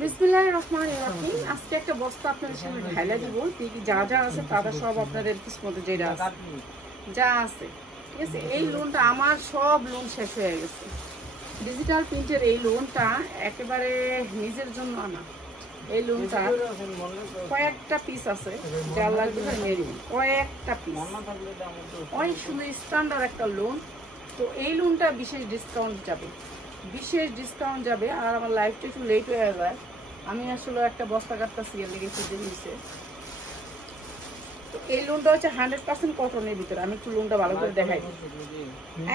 বিসমিল্লাহির রহমানির রহিম। আজকে একটা বস্তা আপনাদের সামনে ঢাইলা দিব, যা যা আছে তারা সব আপনাদের কিসমতে যেটা আছে যা আছে, ঠিক আছে। এই লোনটা আমার সব লোন শেষ হয়ে গেছে। ডিজিটাল প্রিন্টের এই লোনটা একেবারে নিজের জন্য আনা। এই লোনটা কয়েকটা পিস আছে, যার লাগবে কয়েকটা পিস, অনেক সুন্দর স্ট্যান্ডার্ড একটা লোন। তো এই লোনটা বিশেষ ডিসকাউন্ট যাবে, আর আমার লাইফটা একটু লেট হয়ে যায়। আমি আসলে একটা বস্তা কাটটা সিএল লেগেছি দিয়েছে। তো এই লোনটা হচ্ছে 100% কটনের ভিতরে। আমি একটু লোনটা ভালো করে দেখাই,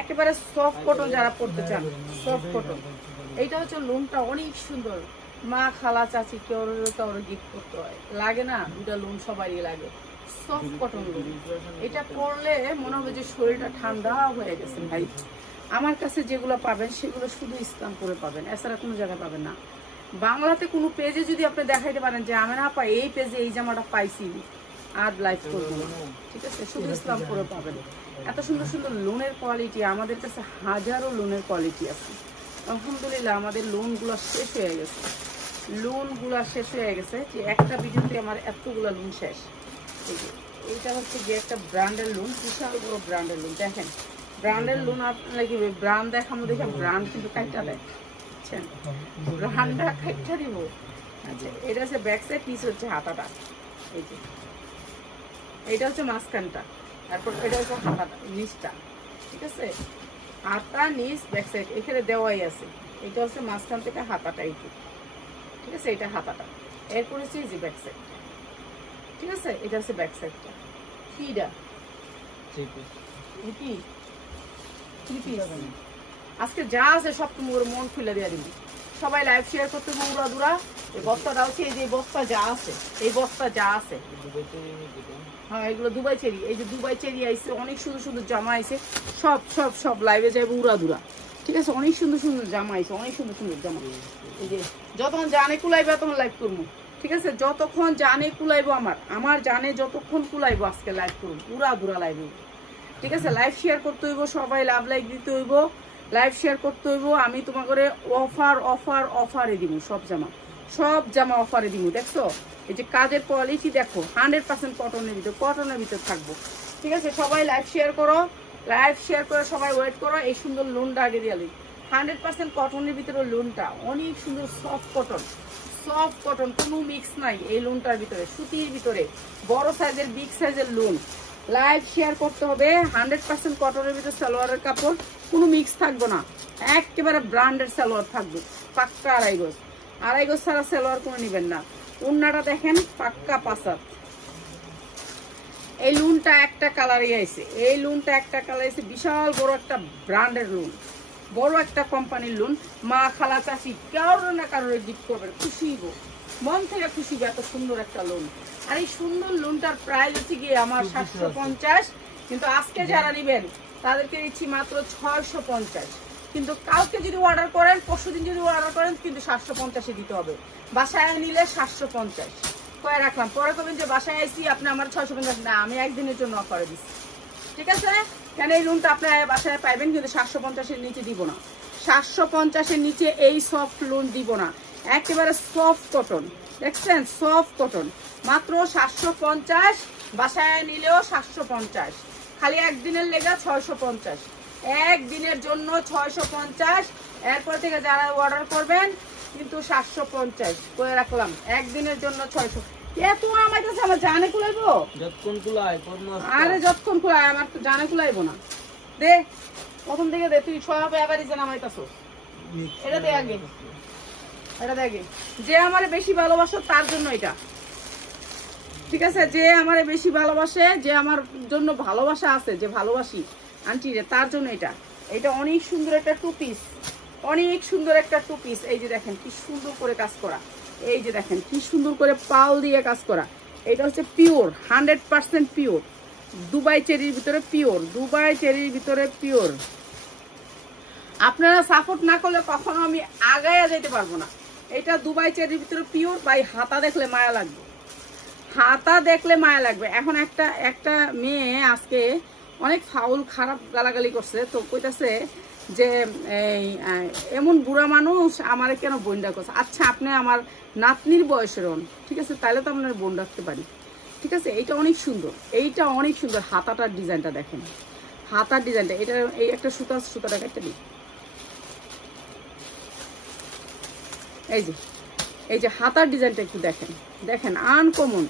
একেবারে সফট কটন যারা পড়তে চান, সফট কটন। এইটা হচ্ছে লোনটা অনেক সুন্দর। মা, খালা, চাচি কেউ গিফট করতে হয়, লাগে না? দুটা লোন সবারই লাগে। সফট কটন লোন, এটা পরলে মনে হবে যে শরীরটা ঠান্ডা হয়ে গেছে। ভাই, আমার কাছে যেগুলো পাবেন সেগুলো শুধু ইসলাম করে পাবেন, এছাড়া কোনো জায়গায় পাবেন না। বাংলাতে কোনো পেজে যদি আপনি দেখাইতে পারেন যে আমি না পাই এই পেজে এই জামাটা পাইছি, আর লাইভ করবো না, ঠিক আছে? শুধু ইসলাম করে পাবেন। এত সুন্দর সুন্দর লোনের কোয়ালিটি, আমাদের কাছে হাজারো লোনের কোয়ালিটি আছে। আলহামদুলিল্লাহ আমাদের লোনগুলো শেষ হয়ে গেছে, যে একটা ভিডিওতে আমার এতগুলো লোন শেষ। এইটা হচ্ছে যে একটা ব্র্যান্ডের লোন, বিশাল বড় ব্র্যান্ডের লোন। দেখেন ব্র্যান্ডের লোন আপনারা কি ব্র্যান্ড দেখানো, দেখে ব্র্যান্ড কিন্তু কাইটা দেয়, বুঝছেন? ব্র্যান্ডটা কাইটা দিব। আচ্ছা, এটা হচ্ছে ব্যাক সাইড, পিস হচ্ছে হাতাটা। এই যে এটা হচ্ছে মাঝখানটা, তারপর এটা হচ্ছে হাতাটা, নিচটা, ঠিক আছে? হাতা, নিচ, ব্যাক সাইড এখানে দেওয়াই আছে। এটা হচ্ছে মাঝখান থেকে হাতাটা, এইটু, ঠিক আছে? এটা হাতাটা, এরপর হচ্ছে এই যে ব্যাক সাইড, ঠিক আছে? এটা হচ্ছে ব্যাক সাইডটা। কিটা কি আজকে যা আছে সব তোমার মন খুলে দিয়ে দিবি। সবাই লাইভ শেয়ার করতে উড়া দুরা। এই বস্তাটা হচ্ছে, এই যে বস্তা যা আছে, এই বস্তা যা আছে, হ্যাঁ এগুলো দুবাই চেরি। এই যে দুবাই চেরি আইছে, অনেক সুন্দর সুন্দর জামা আইছে, সব সব সব লাইভে যাইবো উড়া দুরা, ঠিক আছে? অনেক সুন্দর সুন্দর জামা আইছে, অনেক সুন্দর সুন্দর জামা। এই যে যতক্ষণ জানে কুলাইবে তখন লাইভ করবো, ঠিক আছে? যতক্ষণ জানে কুলাইবো, আমার জানে যতক্ষণ কুলাইবো আজকে লাইভ করবো, উড়া দুরা লাইভ, ঠিক আছে? লাইভ শেয়ার করতে হইব, সবাই লাভ লাইক দিতে হইব, লাইভ শেয়ার করতে হইব। আমি তোমার করে অফারে দিব, সব জামা অফারে দিব। দেখছো এই যে কাজের কোয়ালিটি দেখো, 100% কটনের ভিতর থাকবো, ঠিক আছে? সবাই লাইভ শেয়ার করে সবাই ওয়েট করো। এই সুন্দর লোনটা আগে দিয়ে 100% কটনের ভিতরে লোনটা, অনেক সুন্দর সফট কটন, কোনো মিক্স নাই এই লোনটার ভিতরে, সুতির ভিতরে, বড় সাইজের, বিগ সাইজের লোন। লাইভ শেয়ার করতে হবে। 100% কটনের ভিতরে সালোয়ারের কাপড়, কোনো মিক্স থাকবে না, একেবারে ব্র্যান্ডের সালোয়ার থাকবে, পাক্কা আড়াই গজ ছাড়া সালোয়ার কোনো নেবেন না। ওন্নাটা দেখেন পাক্কা পাসাত। এই লোনটা একটা কালারই আইছে, বিশাল বড় একটা ব্র্যান্ডের লোন, বড় একটা কোম্পানির লোন। মা, খালা, চাচি কারোর না কারোর গিফট করবেন, খুশি হইব, মন থেকে খুশি, এত সুন্দর একটা লোন। আর এই সুন্দর লোনটার প্রাইস হচ্ছে গিয়ে আমার 750, কিন্তু আজকে যারা নেবেন তাদেরকে দিচ্ছি মাত্র 650। কিন্তু কালকে যদি অর্ডার করেন, পরশুদিন যদি অর্ডার করেন, কিন্তু 750 দিতে হবে। বাসায় নিলে 750 কয়ে রাখলাম, পরে কবেন যে বাসায় আইসি আপনি আমার 650 না, আমি একদিনের জন্য অফারে দিচ্ছি, ঠিক আছে? কেন এই লোনটা আপনার বাসায় পাইবেন, কিন্তু 750-এর নিচে দিব না, 750-এর নিচে এই সফট লোন দিব না। একেবারে সফট কটন, দেখছেন? সফট কটন, মাত্র 750, বাসায় নিলেও 750, খালি একদিনের লেগে 650, একদিনের জন্য 650। এরপর থেকে যারা অর্ডার করবেন কিন্তু 750 করে রাখলাম, একদিনের জন্য 600। এত আমার কাছে আমার জানে কুলাইবো, আরে যতক্ষণ কুলায় আমার তো জানে কুলাইবো না। দে প্রথম থেকে দে, তুই সব এবারই জানা আমার কাছে, এটা দে আগে, যে আমার বেশি ভালোবাসো তার জন্য এটা, ঠিক আছে? যে আমার বেশি ভালোবাসে, যে আমার জন্য ভালোবাসা আছে, যে ভালোবাসি আন্টি রে, তার জন্য এটা অনেক সুন্দর একটা টু পিস, এই যে দেখেন কি সুন্দর করে কাজ করা, এই যে দেখেন কি সুন্দর করে পাল দিয়ে কাজ করা। এটা হচ্ছে পিওর, 100% পিওর, দুবাই চেরির ভিতরে পিওর। আপনারা সাপোর্ট না করলে কখনো আমি আগায়া যেতে পারবো না। এটা দুবাই চেরির ভিতরে পিওর। ভাই হাতা দেখলে মায়া লাগবে, এখন একটা মেয়ে আজকে অনেক ফাউল খারাপ গালাগালি করছে, তো কইতাছে যে এমন বুড়া মানুষ আমার কেন বোন ডাকছে। আচ্ছা আপনি আমার নাতনির বয়সের হন, ঠিক আছে, তাহলে তো আপনার বোন রাখতে পারি, ঠিক আছে। এইটা অনেক সুন্দর, এইটা অনেক সুন্দর। হাতাটার ডিজাইনটা দেখেন, হাতার ডিজাইনটা, এটা এই একটা সুতাটা একটা দিই, এই যে হাতার ডিজাইনটা একটু দেখেন, দেখেন আনকমন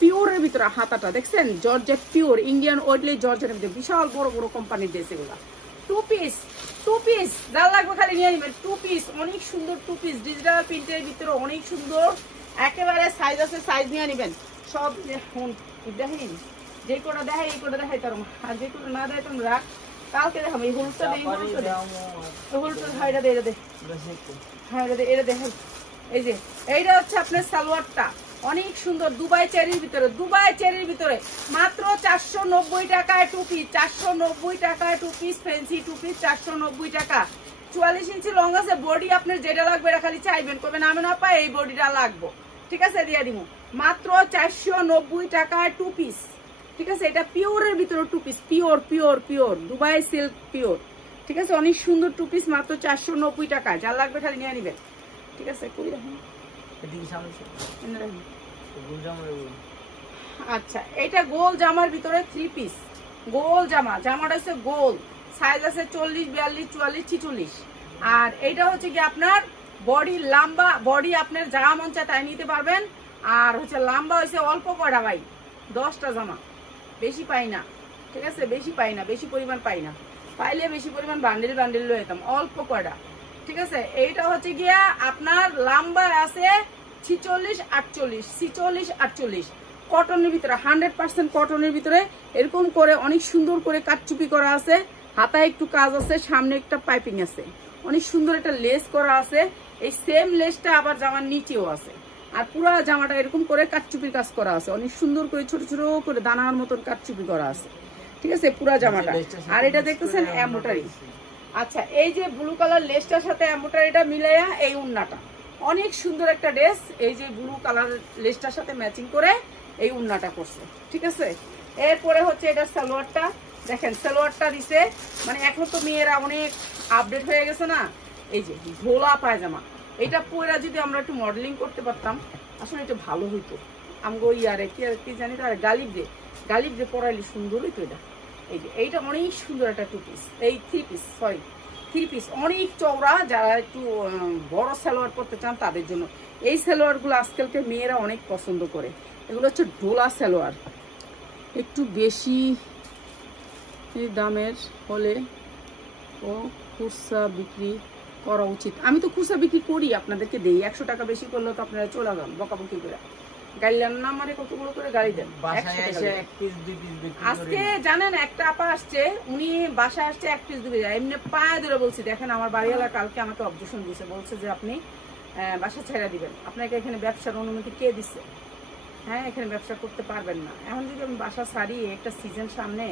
পিওরের ভিতরে হাতাটা দেখছেন, জর্জেট পিওর ইন্ডিয়ান ওয়েটলি জর্জেটের ভিতরে, বিশাল বড় বড় কোম্পানির ড্রেস এগুলা। টু পিস যা লাগবে খালি নিয়ে নেবেন। টু পিস অনেক সুন্দর, টু পিস ডিজিটাল প্রিন্টের ভিতরে অনেক সুন্দর, একেবারে সাইজ আছে, সাইজ নিয়ে নেবেন। সব দেখেন, যে কোটা দেখাই এই কোটা দেখাই তার, আর যে কোটা না দেয় তোমরা রাখ, কালকে দেখাবো। এই হলুদটা দেই, হলুদটা হাইটা দে, এটা দে, হ্যাঁ এটা দেখেন। এই যে এইটা হচ্ছে আপনার সালোয়ারটা, অনেক সুন্দর দুবাই চেরির ভিতরে, দুবাই চেরির ভিতরে মাত্র 490 টাকায় টু পিস, 490 টাকায় two piece, fancy two piece 490 টাকা। 44 ইঞ্চি লং আছে, বডি আপনার যেটা লাগবে এটা খালি চাইবেন, করবেন আমি না পাই এই বডিটা লাগবো, ঠিক আছে, দিয়ে দিব মাত্র 490 টাকায় টু পিস, ঠিক আছে। এটা পিওরের ভিতরে two piece, pure pure pure Dubai silk pure, ঠিক আছে, অনেক সুন্দর টু পিস মাত্র 490 টাকা। যা লাগবে খালি নিয়ে নিবেন, ঠিক আছে। কই রাখুন, আচ্ছা এটা গোল জামার ভিতরে থ্রি পিস, গোল জামা, জামাটা হচ্ছে গোল, সাইজ আছে 40, 42, 44, 46। আর এইটা হচ্ছে কি আপনার বডি লম্বা, বডি আপনার যা মন চায় তাই নিতে পারবেন। আর হচ্ছে লম্বা হয়েছে অল্প কয়টা ভাই, 10টা জামা, বেশি পাই না, ঠিক আছে, বেশি পাই না, বেশি পরিমাণ পাই না, পাইলে বেশি পরিমাণ বান্ডিল বান্ডিল লয়ে যেতাম, অল্প কয়টা, ঠিক আছে। এইটা হচ্ছে গিয়া আপনার লম্বা আছে 46, 48, 46, 48, কটনের ভিতরে 100% কটনের ভিতরে, এরকম করে অনেক সুন্দর করে কাটচুপি করা আছে, হাতায় একটু কাজ আছে, সামনে একটা পাইপিং আছে, অনেক সুন্দর একটা লেস করা আছে। এই সেম লেসটা আবার জামার নিচেও আছে, আর পুরো জামাটা এরকম করে কাটচুপির কাজ করা আছে, অনেক সুন্দর করে ছোট ছোট করে দানার মতন কাটচুপি করা আছে, ঠিক আছে, পুরো জামাটা। আর এটা দেখতেছেন এমব্রয়ডারি, আচ্ছা এই যে ব্লু কালার লেসটার সাথে এমব্রয়ডারিটা মিলাইয়া এই উন্নাটা, অনেক সুন্দর একটা ড্রেস, এই যে ব্লু কালার লেসটার সাথে ম্যাচিং করে এই উন্নাটা করছে, ঠিক আছে। এরপরে হচ্ছে এটা সালোয়ারটা দেখেন, সালোয়ারটা দিছে, মানে এখন তো মেয়েরা অনেক আপডেট হয়ে গেছে না, এই যে ঢোলা পায়জামা, এটা পরে যদি আমরা একটু মডেলিং করতে পারতাম আসলে এটা ভালো হইতো। আমগো ইয়ারে কি জানি তো, গালিব যে পরাইলে সুন্দর হইতো এটা। এই যে এইটা অনেক সুন্দর একটা টু পিস, এই থ্রি পিস অনেক চওড়া, যারা একটু বড় সালোয়ার পরতে চান তাদের জন্য এই সালোয়ারগুলো আজকালকে মেয়েরা অনেক পছন্দ করে। এগুলো হচ্ছে ঢোলা সালোয়ার, একটু বেশি দামের হলে ও খুচরা বিক্রি করা উচিত। আমি তো খুচরা বিক্রি করি, আপনাদেরকে দেই, 100 টাকা বেশি করলে তো আপনারা চলে যান বকাবকি করে, গাড়ি না মারে কতগুলো করে গাড়ি দেন। আজকে জানেন একটা আপা আসছে, উনি বাসায় আসছে 1 পিস 2 পিস, এমনি পায়ে ধরে বলছি, দেখেন আমার বাড়িওয়ালা কালকে আমাকে অবজেকশন দিয়েছে, বলছে যে আপনি বাসা ছেড়ে দিবেন, আপনাকে এখানে ব্যবসার অনুমতি কে দিচ্ছে? হ্যাঁ এখানে ব্যবসা করতে পারবেন না। এখন যদি আমি বাসা ছাড়িয়ে একটা সিজন সামনে,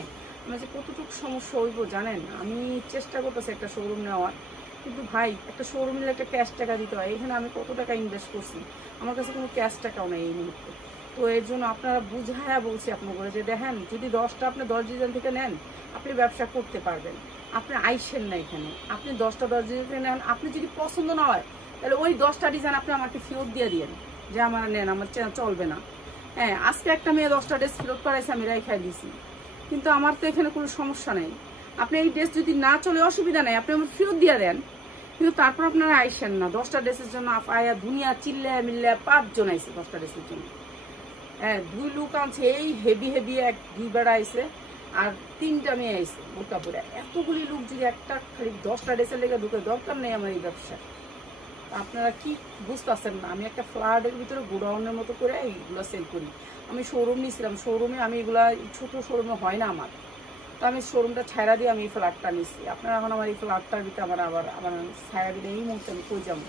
আমার যে কতটুকু সমস্যা হইব জানেন। আমি চেষ্টা করতেছি একটা শোরুম নেওয়ার, কিন্তু ভাই একটা শোরুম নিলে একটা ক্যাশ টাকা দিতে হয়, এখানে আমি কত টাকা ইনভেস্ট করছি, আমার কাছে কোনো ক্যাশ টাকাও নেই এই মুহূর্তে। তো এর জন্য আপনারা বুঝায়া বলছি আপনার যে দেখেন, যদি 10টা আপনি 10 ডিজাইন থেকে নেন আপনি ব্যবসা করতে পারবেন, আপনি আইসেন না এখানে, আপনি 10টা 10 ডিজাইন থেকে নেন, আপনি যদি পছন্দ না হয় তাহলে ওই 10টা ডিজাইন আপনি আমাকে ফেরত দিয়ে দিয়েন, যে আমার নেন, আমার চলবে না। হ্যাঁ আজকে একটা মেয়ে 10টা ড্রেস ফেরত করাইছে, আমি রেখাই দিয়েছি, কিন্তু আমার তো এখানে কোনো সমস্যা নেই। আপনি এই ড্রেস যদি না চলে অসুবিধা নেই, আপনি আমার ফেরত দিয়ে দেন, কিন্তু তারপর আপনারা আইসেন না 10টা ড্রেসের জন্য। আয়া দুনিয়া চিল্লা মিল্লা 5 জন আইছে 10টা ড্রেসের জন্য। হ্যাঁ 2 লোক আনছে, এই হেভি এক 2 বেড়া আইছে, আর 3টা মেয়ে আইছে বোরকা পরে। এতগুলি লোক যদি একটা খালি 10টা ড্রেসের লেগে ঢুকে, দরকার নেই আমার এই ব্যবসা। আপনারা কি বুঝতেছেন না, আমি একটা ফ্ল্যাটের ভিতরে গোডাউনের মতো করে এইগুলো সেল করি। আমি শোরুম নিয়েছিলাম, শোরুমে আমি এগুলা ছোট শোরুমে হয় না আমার, তো আমি শোরুমটা ছাইরা দিয়ে আমি এই ফ্ল্যাটটা নিচ্ছি। আপনারা এখন আমার এই ফ্ল্যাটটার ভিতরে আবার ছাইরা দিলে এই মুহূর্তে আমি কই যাবো।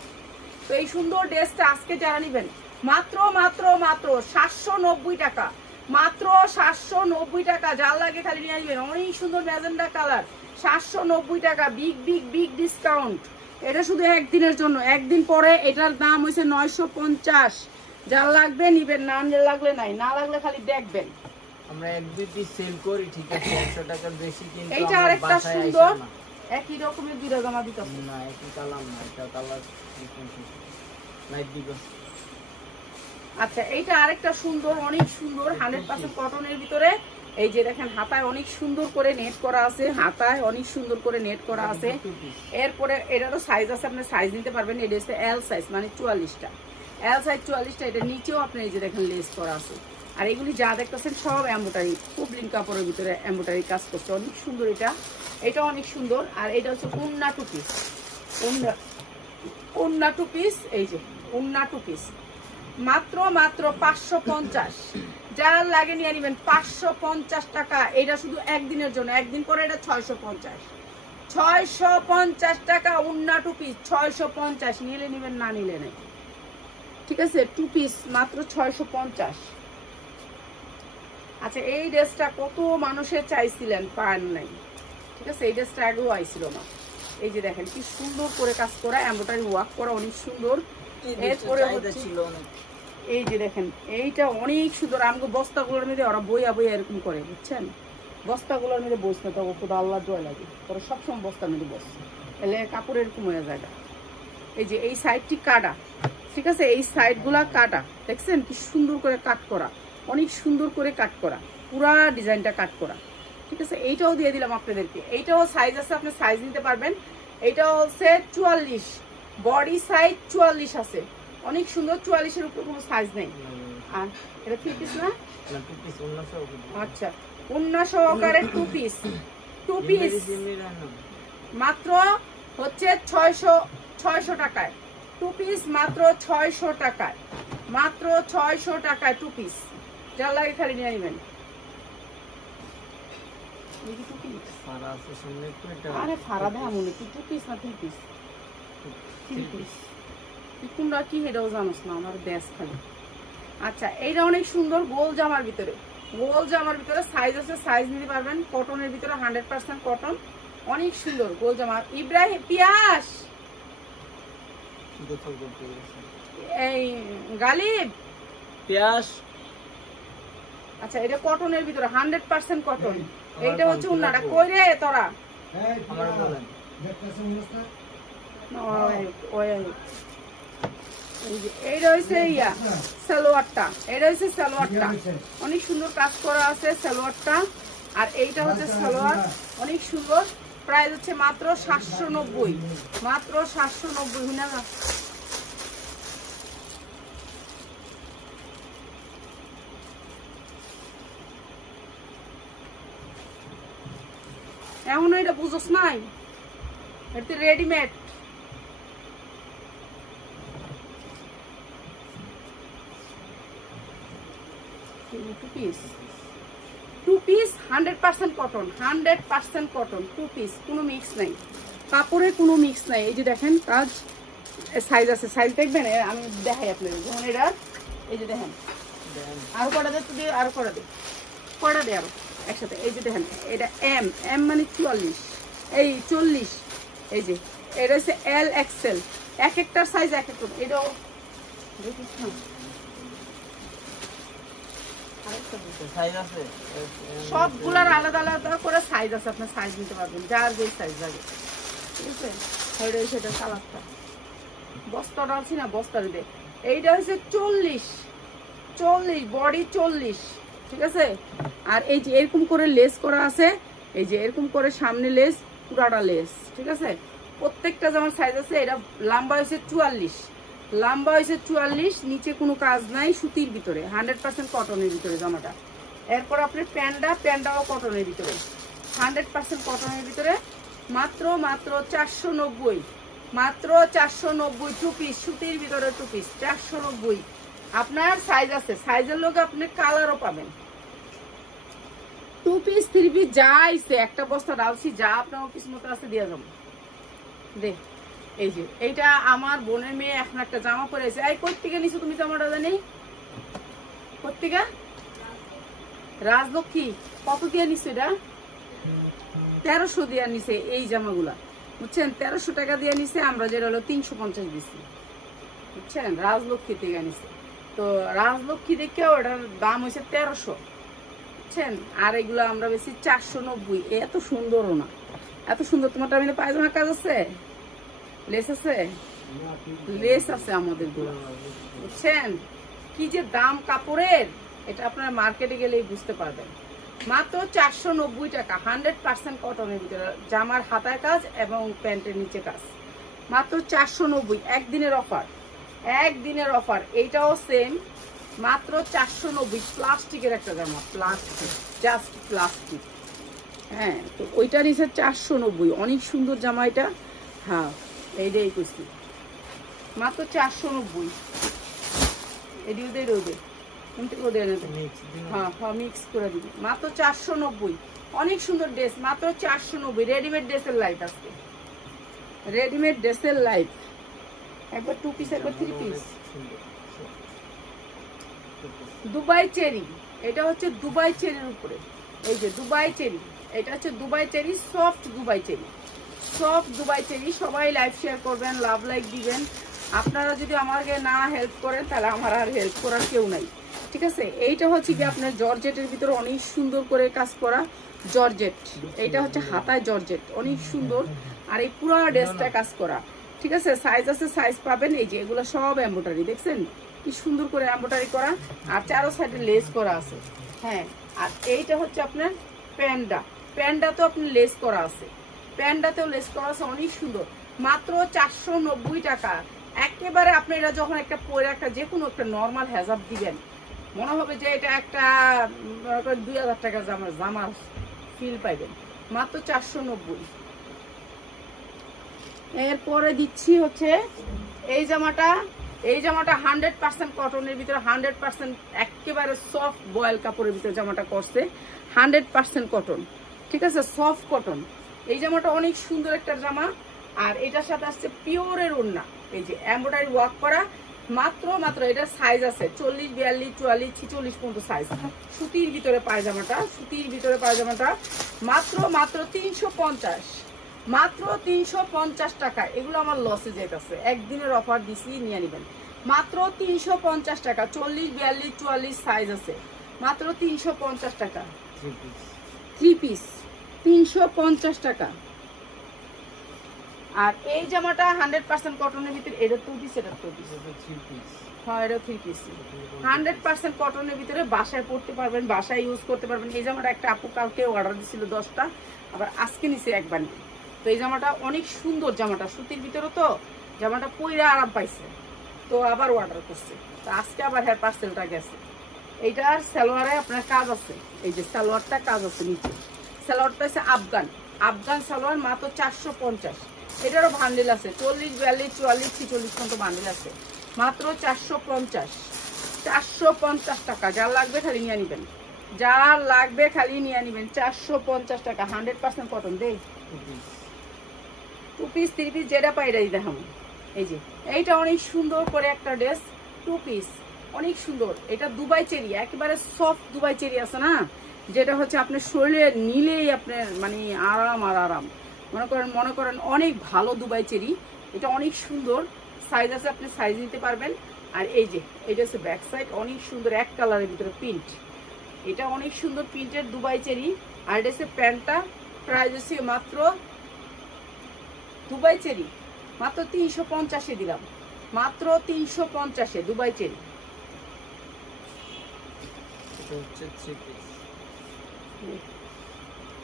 তো এই সুন্দর ড্রেসটা আজকে যারা নেবেন মাত্র 790 টাকা, মাত্র 790 টাকা, যার লাগে খালি নিয়ে আসবেন। অনেক সুন্দর ম্যাজেন্ডা কালার, 790 টাকা, বিগ ডিসকাউন্ট। এটা শুধু একদিনের জন্য, একদিন পরে এটার দাম হয়েছে 950। যার লাগবে নিবেন, না লাগলে নাই, না লাগলে খালি দেখবেন। আমরা এক দুই পিস সেল করি ঠিক আছে 100 টাকার বেশি, কিন্তু এইটা আমার আরেকটা বাসায় সুন্দর আইসা না। একই রকমের দুইটা জামা দিতেছে না একই কালার না, এটা কালার লাইট দিবস। আচ্ছা এইটা আরেকটা সুন্দর, অনেক সুন্দর 100% কটনের ভিতরে। এই যে দেখেন হাতায় অনেক সুন্দর করে নেট করা আছে, হাতায় অনেক সুন্দর করে নেট করা আছে। এরপরে এটারও সাইজ আছে, আপনি সাইজ নিতে পারবেন। এটা হচ্ছে এল সাইজ, মানে 44টা এল সাইজ 44টা। এটা নিচেও আপনি এই যে দেখেন লেস করা আছে। আর এগুলি যা দেখতেছেন সব এমব্রয়ডারি, কুবলিন কাপড়ের ভিতরে এমব্রয়ডারি কাজ করছে, অনেক সুন্দর। এটা অনেক সুন্দর। আর এটা হচ্ছে ওন্না টু পিস, ওন্না টু পিস। এই যে ওন্না টু পিস মাত্র 550, যার লাগে নিয়ে নিবেন 550 টাকা। এটা শুধু একদিনের জন্য, একদিন পরে এটা 650 টাকা ওন্না টু পিস। 650 নিলে নিবেন, না নিলে নেই, ঠিক আছে। টু পিস মাত্র 650। আচ্ছা এই ড্রেসটা কত মানুষের চাইছিলেন, পান নাই, ঠিক আছে। এই ড্রেসটা আগেও আইছিল না। এই যে দেখেন কি সুন্দর করে কাজ করা, এমব্রয়ডারি ওয়ার্ক করা, অনেক সুন্দর। এরপরে ছিল অনেক, এই যে দেখেন এইটা অনেক সুন্দর। আমাকে বস্তাগুলোর মধ্যে ওরা বইয়া বইয়া এরকম করে, বুঝছেন। বস্তাগুলোর মধ্যে বসতে তো খুব আল্লাহ জয় লাগে, ওরা সবসময় বস্তার মধ্যে বসছে, এলে কাপড় এরকম হয়ে যায়। এই যে এই সাইডটি কাটা, ঠিক আছে, এই সাইডগুলা কাটা, দেখছেন কি সুন্দর করে কাট করা, অনেক সুন্দর করে কাট করা, পুরা ডিজাইনটা কাট করা, ঠিক আছে। এইটাও দিয়ে দিলাম আপনাদেরকে। এইটাও সাইজ আছে, আপনি সাইজ নিতে পারবেন। এইটা হচ্ছে 44, বডি সাইজ 44 আছে, অনেক সুন্দর। 44-এর উপর কোনো সাইজ নেই। আর এটা 3 পিস না? আচ্ছা ওন্না সহকারে 2 পিস, 2 পিস মাত্র হচ্ছে 600 টাকায়। 2 পিস মাত্র 600 টাকায়, মাত্র 600 টাকায় 2 পিস। যার লাগে খালি নিয়ে নেবেন। আরে ফারা দেয় এমন কি 2 পিস না 3 পিস? 3 পিস। কোনটা কি এটাও জানোস না, আমার ব্যাস খালি। আচ্ছা এইটা অনেক সুন্দর, গোল জামার ভিতরে, গোল জামার ভিতরে সাইজ আছে, সাইজ নিতে পারবেন। কটনের ভিতরে 100% কটন, অনেক সুন্দর গোল জামা। ইব্রাহিম পিয়াস, এই গালিব পিয়াস। আচ্ছা এটা কটনের ভিতরে 100% কটন। এইটা হচ্ছে উন্নাটা। কই রে তোরা? আমার বলেন এইটা হচ্ছে ইয়া সালোয়ারটা, এটা হচ্ছে সালোয়ারটা, অনেক সুন্দর কাজ করা আছে সালোয়ারটা। আর এইটা হচ্ছে সালোয়ার, অনেক সুন্দর। প্রাইস হচ্ছে মাত্র 790, মাত্র 790। না এখনো এটা বুঝোস নাই, এটা readymade. Two piece 100% cotton, 100% cotton, 2 piece, কোনো মিক্স নাই, কাপড়ের কোনো মিক্স নাই। এই যে দেখেন কাজ, সাইজ আছে, সাইজ দেখবেন, আমি দেখাই আপনাদের। যেমন এটা এই যে দেখেন, আরো কটা দে তো, দিয়ে আরো কটা দে, কটা দে আরো একসাথে। এই যে দেখেন এটা এম, এম মানে 44, এই 40। এই যে এটা হচ্ছে এল এক্সেল, এক একটার সাইজ এক এক রকম। এটাও দেখিস না, সবগুলার আলাদা আলাদা করে সাইজ আছে, আপনার সাইজ নিতে পারবেন, যার যে সাইজ লাগে, ঠিক আছে। সেটা কালারটা বস্তাটা আছে না, বস্তার দে। এইটা হচ্ছে 40, বডি 40, ঠিক আছে। আর এই যে এরকম করে লেস করা আছে, এই যে এরকম করে সামনে লেস, পুরাটা লেস, ঠিক আছে। প্রত্যেকটা জামার সাইজ আছে। এটা লম্বা হয়েছে 44, লম্বা হয়েছে 44, নিচে কোনো কাজ নাই, সুতির ভিতরে 100% কটনের ভিতরে জামাটা। এরপর আপনার প্যান্টটাও কটনের ভিতরে, 100% কটনের ভিতরে, মাত্র 490, মাত্র 490 2 পিস, সুতির ভিতরে 2 পিস 490। আপনার সাইজ আছে, সাইজের লোক আপনি কালারও পাবেন। 2 পিস 3 পিস যা আইছে, একটা বস্তা ডালছি, যা আপনার অফিস মতো আছে দিয়ে যাবো। দেখ এই যে এইটা আমার বোনের মেয়ে এখন একটা জামা পরেছে। এই কই থেকে নিছো তুমি জামাটা? জানি কই থেকে? রাজলক্ষ্মী। কত দিয়ে নিছো এটা? 1300 দিয়ে নিছে এই জামাগুলা, বুঝছেন। 1300 টাকা দিয়ে নিছে, আমরা যেটা হলো 350 দিছি, বুঝছেন। রাজলক্ষ্মী থেকে নিছে, তো রাজলক্ষ্মী দেখে ওটার দাম হয়েছে 1300, বুঝছেন? আর এগুলো আমরা বেশি 490। এত সুন্দরও না, এত সুন্দর। তোমারটা আমি পায়জামার কাজ আছে, লেস আছে, লেস আছে আমাদের গুলো, বুঝছেন? কি যে দাম কাপড়ের, এটা আপনারা মার্কেটে গেলেই বুঝতে পারবেন। মাত্র 490 টাকা, 100% কটনের ভিতরে, জামার হাতায় কাজ এবং প্যান্টের নিচে কাজ। মাত্র 490, একদিনের অফার, একদিনের অফার। এইটাও সেম, মাত্র 490। প্লাস্টিকের একটা জামা, প্লাস্টিক, জাস্ট প্লাস্টিক। হ্যাঁ, তো ওইটা নিচে 490, অনেক সুন্দর জামা এটা। হ্যাঁ, এইটাই করছি, মাত্র 490। এদিকে ওদের রোদে, ওদের হ্যাঁ হ্যাঁ মিক্স করে দিবি, মাত্র 490। অনেক সুন্দর ড্রেস, মাত্র 490। রেডিমেড ড্রেসের লাইট আজকে, রেডিমেড ড্রেসের লাইট। একবার 2 পিস, একবার 3 পিস। দুবাই চেরি, এটা হচ্ছে দুবাই চেরির উপরে, এই যে দুবাই চেরি, এটা হচ্ছে Dubai cherry, soft Dubai cherry, soft Dubai cherry. সবাই লাইভ শেয়ার করবেন, লাভ লাইক দিবেন। আপনারা যদি আমাকে না হেল্প করেন তাহলে আমার আর হেল্প করার কেউ নাই, ঠিক আছে? এইটা হচ্ছে কি আপনার জর্জেটের ভিতরে অনেক সুন্দর করে কাজ করা জর্জেট। এইটা হচ্ছে হাতায় জর্জেট, অনেক সুন্দর। আর এই পুরো ড্রেসটা কাজ করা, ঠিক আছে? সাইজ আছে, সাইজ পাবেন। এই যে এগুলো সব এমব্রয়ডারি, দেখছেন কি সুন্দর করে এমব্রয়ডারি করা, আর চারো সাইডে লেস করা আছে। হ্যাঁ, আর এইটা হচ্ছে আপনার প্যান্ডা, প্যান্ডাতেও আপনি লেস করা আছে, প্যান্ডাতেও লেস করা আছে, অনেক সুন্দর। মাত্র 490 টাকা। একেবারে আপনি এটা যখন একটা পরে একটা যে কোনো একটা নর্মাল হেজাব দিবেন, মনে হবে যে এটা একটা 2000 টাকা জামার ফিল পাইবেন, মাত্র 490। এরপরে দিচ্ছি হচ্ছে এই জামাটা, এই জামাটা 100% কটনের ভিতরে, 100% একেবারে সফট বয়েল কাপড়ের ভিতরে জামাটা করছে, 100% কটন, ঠিক আছে? Soft cotton. এই জামাটা অনেক সুন্দর একটা জামা। আর এটার সাথে আসছে পিওরের ওড়না, এই যে এমব্রয়ডারি ওয়ার্ক করা। মাত্র এটার সাইজ আছে 40, 42, 44, 46 পর্যন্ত সাইজ। সুতির ভিতরে পায়জামাটা, সুতির ভিতরে পায়জামাটা মাত্র 350, মাত্র 350 টাকা। এগুলো আমার লসে যেতেছে, একদিনের অফার দিছি, নিয়ে নেবেন। মাত্র 350 টাকা, 40, 42, 44 সাইজ আছে, মাত্র 350 টাকা। 3 পিস 350 টাকা। আর এই জামাটা 100% কটনের ভিতরে, এটা 2 পিস, এটা 2 পিস, হ্যাঁ এটা 3 পিস। 100% কটনের ভিতরে, বাসায় পড়তে পারবেন, বাসায় ইউজ করতে পারবেন। এই জামাটা একটা আপু কালকে অর্ডার দিছিল 10টা, আবার আজকে নিছে একবার। তো এই জামাটা অনেক সুন্দর, জামাটা সুতির ভিতরে, তো জামাটা পইরা আরাম পাইছে, তো আবার অর্ডার করছে। তো আজকে আবার হ্যাঁ পার্সেলটা গেছে। এইটার সালোয়ারে আপনার কাজ আছে, এই যে সালোয়ারটা কাজ আছে নিচে, সালোয়ারটা আছে আফগান, আফগান সালোয়ার, মাত্র 450। এটারও বান্ডিল আছে 40, 42, 44, 46 পর্যন্ত বান্ডিল আছে, মাত্র 450, 450 টাকা। যার লাগবে খালি নিয়ে নিবেন, যার লাগবে খালি নিয়ে নিবেন, 450 টাকা। 100% কটন দেই, 2 পিস 3 পিস যেটা পাই এটাই দেখাম। এই যে এইটা অনেক সুন্দর করে একটা ড্রেস, 2 পিস, অনেক সুন্দর। এটা দুবাই চেরি, একেবারে সফট দুবাই চেরি আছে না, যেটা হচ্ছে আপনার শরীরে নিলেই আপনার মানে আরাম আর আরাম, মনে করেন অনেক ভালো দুবাই চেরি। এটা অনেক সুন্দর, সাইজ আছে, আপনি সাইজ নিতে পারবেন। আর এই যে এটা হচ্ছে ব্যাক সাইড, অনেক সুন্দর এক কালারের ভিতরে প্রিন্ট, এটা অনেক সুন্দর প্রিন্টের দুবাই চেরি। আর এটা হচ্ছে প্যান্টটা, প্রাইস হচ্ছে মাত্র দুবাই চেরি মাত্র 350 দিলাম, মাত্র 350 দুবাই চেরি।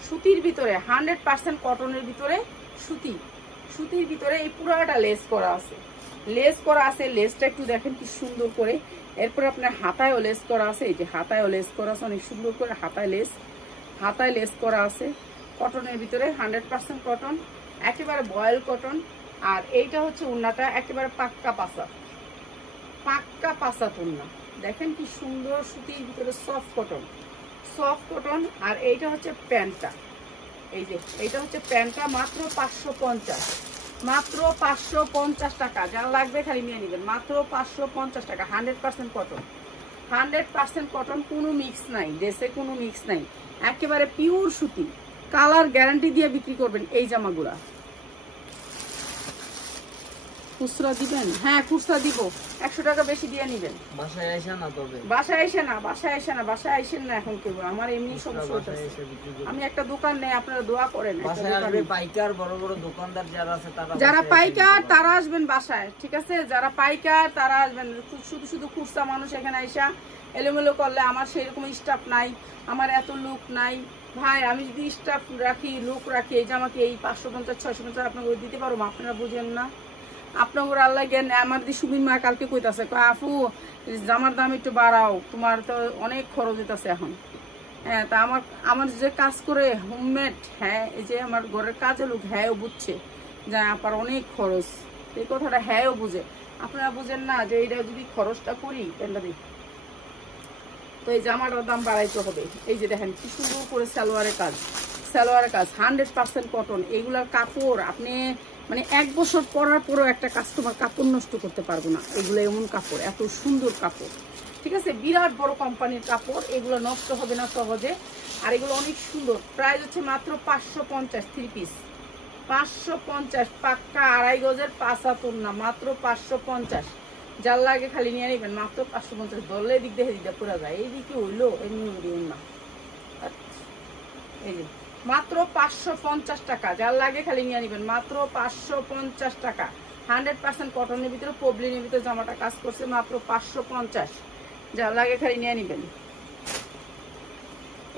সুতির ভিতরে 100% কটনের ভিতরে, সুতি, সুতির ভিতরে এই পুরাটা লেস করা আছে, লেস করা আছে। লেসটা একটু দেখেন কি সুন্দর করে। এরপর আপনার হাতায়ও লেস করা আছে, এই যে হাতায়ও লেস করা আছে অনেক সুন্দর করে, হাতায় লেস করা আছে কটনের ভিতরে, 100% কটন, একেবারে বয়েল কটন। আর এইটা হচ্ছে ওড়নাটা, একেবারে পাক্কা পাসা, পাক্কা পাসা ওড়না, দেখেন কি সুন্দর সুতির ভিতরে সফট কটন, সফট কটন। আর এইটা হচ্ছে প্যান্টটা, এই যে এইটা হচ্ছে প্যান্টটা, মাত্র 550, মাত্র 550 টাকা। যার লাগবে খালি নিয়ে নেবেন, মাত্র 550 টাকা। 100% কটন, 100% কটন, কোনো মিক্স নাই ড্রেসে, কোনো মিক্স নাই, একেবারে পিওর সুতি। কালার গ্যারান্টি দিয়ে বিক্রি করবেন এই জামাগুলা। খুচরা দিবেন? হ্যাঁ খুচরা দিব, 100 টাকা বেশি দিয়ে নিবেন। বাসায় আইসা না তবে বাসায় এসে না, বাসায় এসে না, বাসায় আইসেন না এখন কেউ, আমার এমনি সমস্যা বাসায় হচ্ছে। এসে বিক্রি করবে। আমি একটা দোকান নেই, আপনারা দোয়া করেন। একটা বাসায় দোকান আসবে নেই। পাইকার বড় বড় দোকানদার যারা আছে তারা যারা বাসায় এসে পাইকার নিতে পারবে। তারা আসবেন বাসায়, ঠিক আছে? যারা পাইকার তারা আসবেন। শুধু শুধু খুচরা মানুষ এখানে আইসা এলোমেলো করলে, আমার সেরকম স্টাফ নাই, আমার এত লোক নাই ভাই। আমি যদি স্টাফ রাখি, লোক রাখি, এই জামাকে এই 550 650 আপনাকে দিতে পারবো? আপনারা বুঝেন না? আপনার আল্লাহ জ্ঞান। আমার দি সুমিন মা কালকে কইতাছে, আপু জামার দাম একটু বাড়াও, তোমার তো অনেক খরচ হইতাছে এখন। হ্যাঁ, তা আমার যে কাজ করে হোমমেড, হ্যাঁ এই যে আমার ঘরের কাজে লোক, হ্যাঁ ও বুঝছে যে আপার অনেক খরচ, এই কথাটা হ্যাঁ ও বুঝে। আপনারা বুঝেন না যে এইটা যদি খরচটা করি পেনটা দিই, তো এই জামাটার দাম বাড়াইতে হবে। এই যে দেখেন কি সুন্দর করে সালোয়ারের কাজ, সালোয়ারের কাজ 100% কটন। এগুলার কাপড় আপনি মানে 1 বছর পরার পরও একটা কাস্টমার কাপড় নষ্ট করতে পারবো না। এগুলো এমন কাপড়, এত সুন্দর কাপড়, ঠিক আছে? বিরাট বড় কোম্পানির কাপড়, এগুলো নষ্ট হবে না সহজে। আর এগুলো অনেক সুন্দর। প্রাইস হচ্ছে মাত্র 550, 3 পিস 550, পাক্কা 2.5 গজের 5 হাতুর না, মাত্র 550। যার লাগে খালি নিয়ে নেবেন, মাত্র 550। দলে দিক দেখে দিকটা পুরা যায়, এই দিকে হইলো এমনি না। এই যে মাত্র 550 টাকা, যার লাগে খালি নিয়ে নেবেন, মাত্র 550 টাকা। 100% কটনের ভিতরে, পবলিনের ভিতরে জামাটা কাজ করছে, মাত্র 550। যার লাগে খালি নিয়ে নেবেন।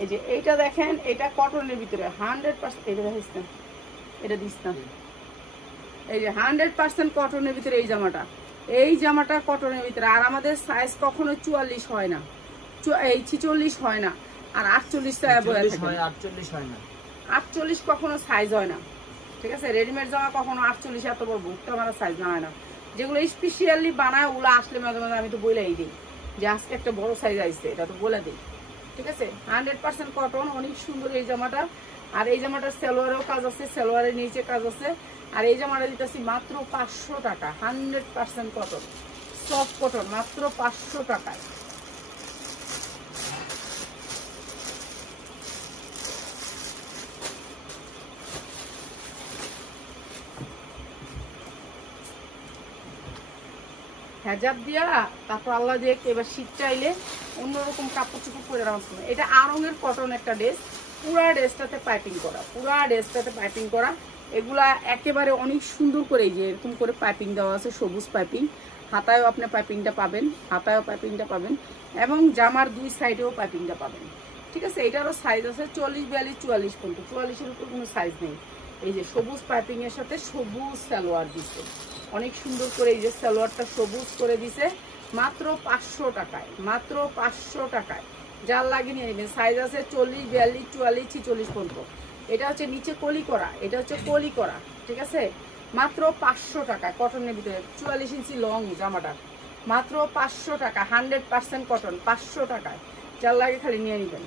এই যে এইটা দেখেন, এটা কটনের ভিতরে 100%, এটা দেখাইছেন, এটা দিস না। এই যে 100% কটনের ভিতরে এই জামাটা, এই জামাটা কটনের ভিতরে। আর আমাদের সাইজ কখনো 44 হয় না, এই 46 হয় না, আর 48 হয় 48 হয় না, 48 কখনো সাইজ হয় না, ঠিক আছে? রেডিমেড জামা কখনো 48 এত বড় বুকটা আমার সাইজ না হয় না। যেগুলো স্পেশালি বানায় ওগুলো আসলে মাঝে মাঝে আমি তো বলেই দিই যে আজকে একটা বড় সাইজ আসছে, এটা তো বলে দিই, ঠিক আছে? 100% কটন, অনেক সুন্দর এই জামাটা। আর এই জামাটার সালোয়ারেও কাজ আছে, সালোয়ারের নিচে কাজ আছে। আর এই জামাটা দিতেছি মাত্র 500 টাকা, 100% কটন, সফট কটন, মাত্র 500 টাকায়। হেজাব দিয়া তারপর আল্লাহ দিয়ে এবার শীত চাইলে অন্যরকম কাপড় চোপড় পরে রাখতে হবে। এটা আরঙের কটন একটা ড্রেস, পুরা ড্রেসটাতে পাইপিং করা, পুরা ড্রেসটাতে পাইপিং করা। এগুলা একেবারে অনেক সুন্দর করে, যে এরকম করে পাইপিং দেওয়া আছে, সবুজ পাইপিং। হাতায়ও আপনি পাইপিংটা পাবেন, হাতায়ও পাইপিংটা পাবেন, এবং জামার 2 সাইডেও পাইপিংটা পাবেন, ঠিক আছে? এটারও সাইজ আছে 44, 42, 44 পর্যন্ত। 44-এর উপর কোনো সাইজ নেই। এই যে সবুজ পাইপিং এর সাথে সবুজ সালোয়ার দিচ্ছে, অনেক সুন্দর করে। এই যে সালোয়ারটা সবুজ করে দিছে, মাত্র 500 টাকায়, মাত্র 500 টাকায়। যার লাগে নিয়ে নেবেন। সাইজ আছে 40, 42, 44, 46 পর্যন্ত। এটা হচ্ছে নিচে কলি করা, এটা হচ্ছে কলি করা, ঠিক আছে? মাত্র 500 টাকা কটনের ভিতরে, 44 ইঞ্চি লং জামাটা, মাত্র 500 টাকা, 100% কটন, 500 টাকায়। যার লাগে খালি নিয়ে নেবেন।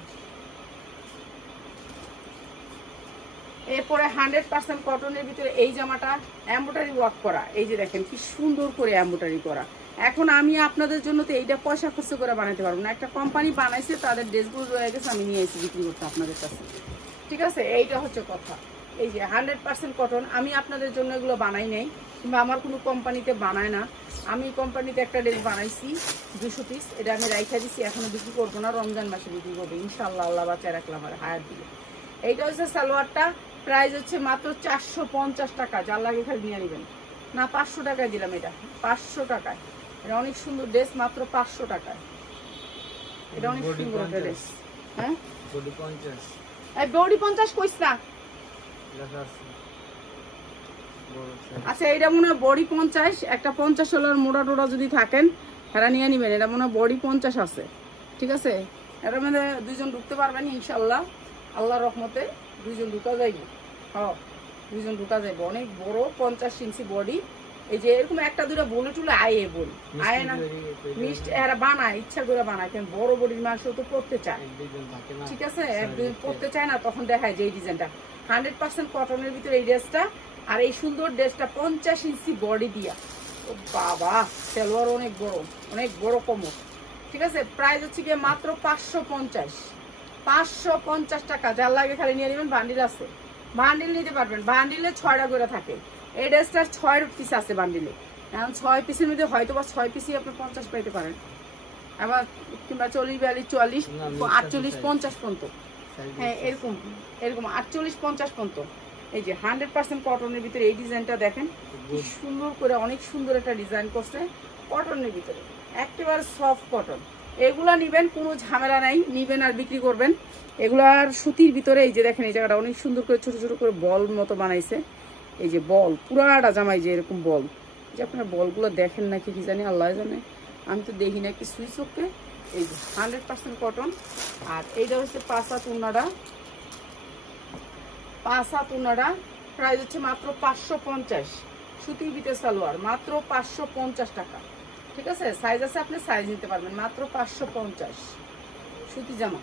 এরপরে 100% কটনের ভিতরে এই জামাটা এমব্রয়ডারি ওয়ার্ক করা, এই যে দেখেন কি সুন্দর করে এমব্রয়ডারি করা। এখন আমি আপনাদের জন্য তো এইটা পয়সা খরচ করে বানাতে পারবো না, একটা কোম্পানি বানাইছে, তাদের ড্রেসগুলো রয়ে গেছে, আমি নিয়ে এসে বিক্রি করতে আপনাদের কাছে, ঠিক আছে? এইটা হচ্ছে কথা। এই যে 100% কটন, আমি আপনাদের জন্য এগুলো বানাই নাই, কিংবা আমার কোনো কোম্পানিতে বানায় না। আমি কোম্পানিতে একটা ড্রেস বানাইছি 200 পিস, এটা আমি রাইখা দিচ্ছি, এখনো বিক্রি করবো না, রমজান মাসে বিক্রি করবো ইনশাল্লাহ, আল্লাহ বাচ্চায় রাখলাম আর হায়ার দিলে। এইটা হচ্ছে সালোয়ারটা, প্রাইস হচ্ছে মাত্র 450 টাকা। যার লাগে খালি নিয়ে নেবেন। না 500 টাকায় দিলাম, এটা 500 টাকায়। এটা অনেক সুন্দর ড্রেস, মাত্র 500 টাকায়। এটা অনেক সুন্দর একটা ড্রেস। হ্যাঁ বডি 50, এই বডি 50 কইছ না? লেখা আছে বড় সাইজ। আচ্ছা, এটা মনে হয় বডি 50, একটা 50 হলার মোটা টোটা যদি থাকেন হেরা নিয়ে নেবেন। এটা মনে হয় বডি 50 আছে, ঠিক আছে? এটার মধ্যে 2 জন ঢুকতে পারবেন ইনশাল্লাহ, আল্লাহর রহমতে 2 জন ঢুকা যাইব। হ্যাঁ 2 জন ঢুকা যাইব, অনেক বড় 50 ইঞ্চি বডি। এই যে এরকম একটা দুটা বলে টুলে আয়ে বলি আয়ে না, মিষ্টি এরা বানায়, ইচ্ছা করে বানায়, কেন বড় বডির মাংস তো পড়তে চায়, ঠিক আছে? একদিন পড়তে চায় না, তখন দেখায় যে এই ডিজাইনটা 100% কটনের ভিতরে এই ড্রেসটা। আর এই সুন্দর ড্রেসটা 50 ইঞ্চি বডি দিয়া, ও বাবা, সালোয়ার অনেক বড়, অনেক বড় কোমর, ঠিক আছে? প্রাইস হচ্ছে গিয়ে মাত্র 550 টাকা। যার লাগে খালি নিয়ে নেবেন। বান্ডিল আছে, বান্ডিল নিতে পারবেন, বান্ডিলে 6টা করে থাকে। এই ড্রেসটার 6 পিস আছে বান্ডিলে, এখন 6 পিসের মধ্যে হয়তো বা 6 পিসই আপনি 50 পাইতে পারেন, আবার কিংবা 40, 42, 44, 48, 50 পর্যন্ত। হ্যাঁ এরকম এরকম 48, 50 পর্যন্ত। এই যে 100% কটনের ভিতরে এই ডিজাইনটা দেখেন কি সুন্দর করে, অনেক সুন্দর একটা ডিজাইন করছে কটনের ভিতরে, একেবারে সফট কটন। এগুলা নিবেন, কোনো ঝামেলা নাই, নিবেন আর বিক্রি করবেন। এগুলার সুতির ভিতরে এই যে দেখেন এই জায়গাটা অনেক সুন্দর করে ছোট ছোট করে বল মতো বানাইছে। এই যে বল পুরাটা জামাই যে এরকম বল, যে আপনার বলগুলো দেখেন নাকি কি জানি, আল্লাহ জানে, আমি তো দেখি না কি সুইচ ওকে। এই যে 100% কটন। আর এইটা হচ্ছে 5 হাত উন্নাটা, 5 হাত উন্নাটা প্রাইস হচ্ছে মাত্র 550। সুতির ভিতরে সালোয়ার মাত্র 550 টাকা। ঠিক আছে, সাইজ আছে, আপনি সাইজ নিতে পারবেন, মাত্র 550 সুতি জামা।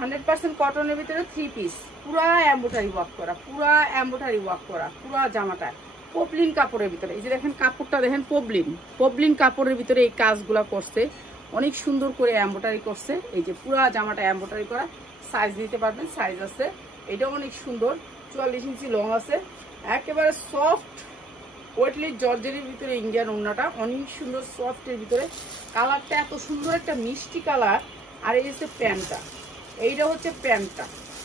100% কটনের ভিতরে 3 পিস, পুরা এমব্রয়ডারি ওয়ার্ক করা, পুরা এমব্রয়ডারি ওয়ার্ক করা, পুরা জামাটা পপলিন কাপড়ের ভিতরে। এই যে দেখেন কাপড়টা দেখেন, পপলিন কাপড়ের ভিতরে এই কাজগুলা করছে, অনেক সুন্দর করে এমব্রয়ডারি করছে। এই যে পুরা জামাটা এমব্রয়ডারি করা, সাইজ নিতে পারবেন, সাইজ আছে। এটা অনেক সুন্দর, 44 ইঞ্চি লং আছে, একেবারে সফট ওয়েটলি জর্জের ভিতরে ইন্ডিয়ান ওড়নাটা, অনেক সুন্দর সফটের ভিতরে। কালারটা এত সুন্দর একটা মিষ্টি কালার। আর এই হচ্ছে প্যান্টটা, এইটা হচ্ছে প্যান্টটা।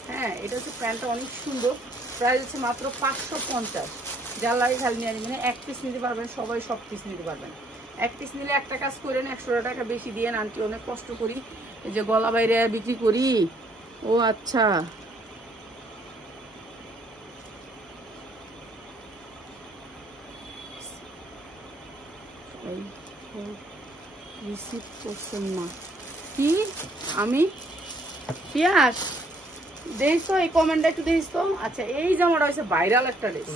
হ্যাঁ এটা হচ্ছে প্যান্টটা, অনেক সুন্দর। প্রাইস হচ্ছে মাত্র 550। যার লাগে খালি নিয়ে মানে 1 পিস নিতে পারবেন, সবাই সব পিস নিতে পারবেন। 1 পিস নিলে একটা কাজ করেন, 100 টাকা বেশি দিয়ে আনটি, অনেক কষ্ট করি, এই যে গলা বাইরে বিক্রি করি। ও আচ্ছা, রিসিভ করছেন না কি? আমি পিয়াস দেখিস তো, এই কমেন্টটা একটু দেখিস তো। আচ্ছা এই জামাটা হচ্ছে ভাইরাল একটা ড্রেস,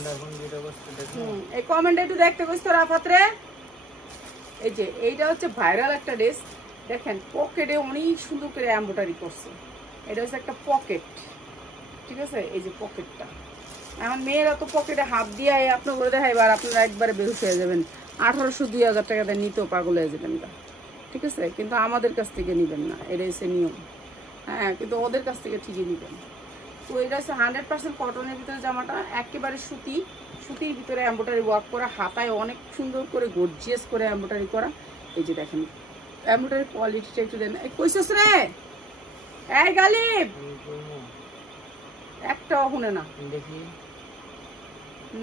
এই কমেন্টটা একটু দেখতে কইস তো রাফাত রে। এই যে এইটা হচ্ছে ভাইরাল একটা ড্রেস, দেখেন পকেটে অনেক সুন্দর করে এমব্রয়ডারি করছে। এটা হচ্ছে একটা পকেট, ঠিক আছে, এই যে পকেটটা। এখন মেয়েরা তো পকেটে হাত দিয়ে আপনার করে দেখাই, এবার আপনারা একবারে বেহুশ হয়ে যাবেন। 1800, 2000 টাকা দিয়ে নিতেও পাগল হয়ে যাবেন, ঠিক আছে, কিন্তু আমাদের কাছ থেকে নিবেন না, এটা হচ্ছে নিয়ম। হ্যাঁ কিন্তু ওদের কাছ থেকে ঠিকই নিবেন। তো এটা হচ্ছে 100% কটনের ভিতরে জামাটা, একেবারে সুতি, সুতির ভিতরে এমব্রয়ডারি ওয়ার্ক করা, হাতায় অনেক সুন্দর করে গর্জিয়াস করে এমব্রয়ডারি করা। এই যে দেখেন এমব্রয়ডারি কোয়ালিটিটা একটু দেন। এই কইছস রে, এই গালিব একটাও শুনে না দেখি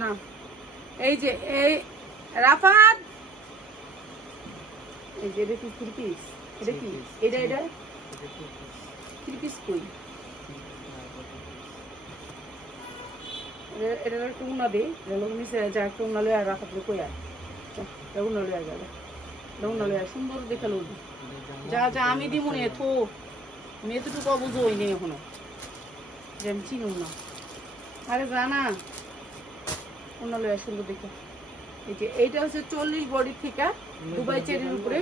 না। এই যে এই রাফাত, এই যে এটা কি 3 পিস? এটা কি এটা 3 পিস কই? এটা একটু উন্না দে, লোক নিচে যা একটু উন্না লয়ে আর রাফাত কই আর উন্না লয়ে আর যাবে, উন্না লয়ে সুন্দর দেখে লোক যা যা আমি দিব নে থো, আমি এতটুকু বুঝোই নেই এখনো যে আমি চিনুম না। আরে জানা উন্না লয়ে সুন্দর দেখে। এই যে এইটা হচ্ছে 40 বডি থেকে দুবাই চেরির উপরে,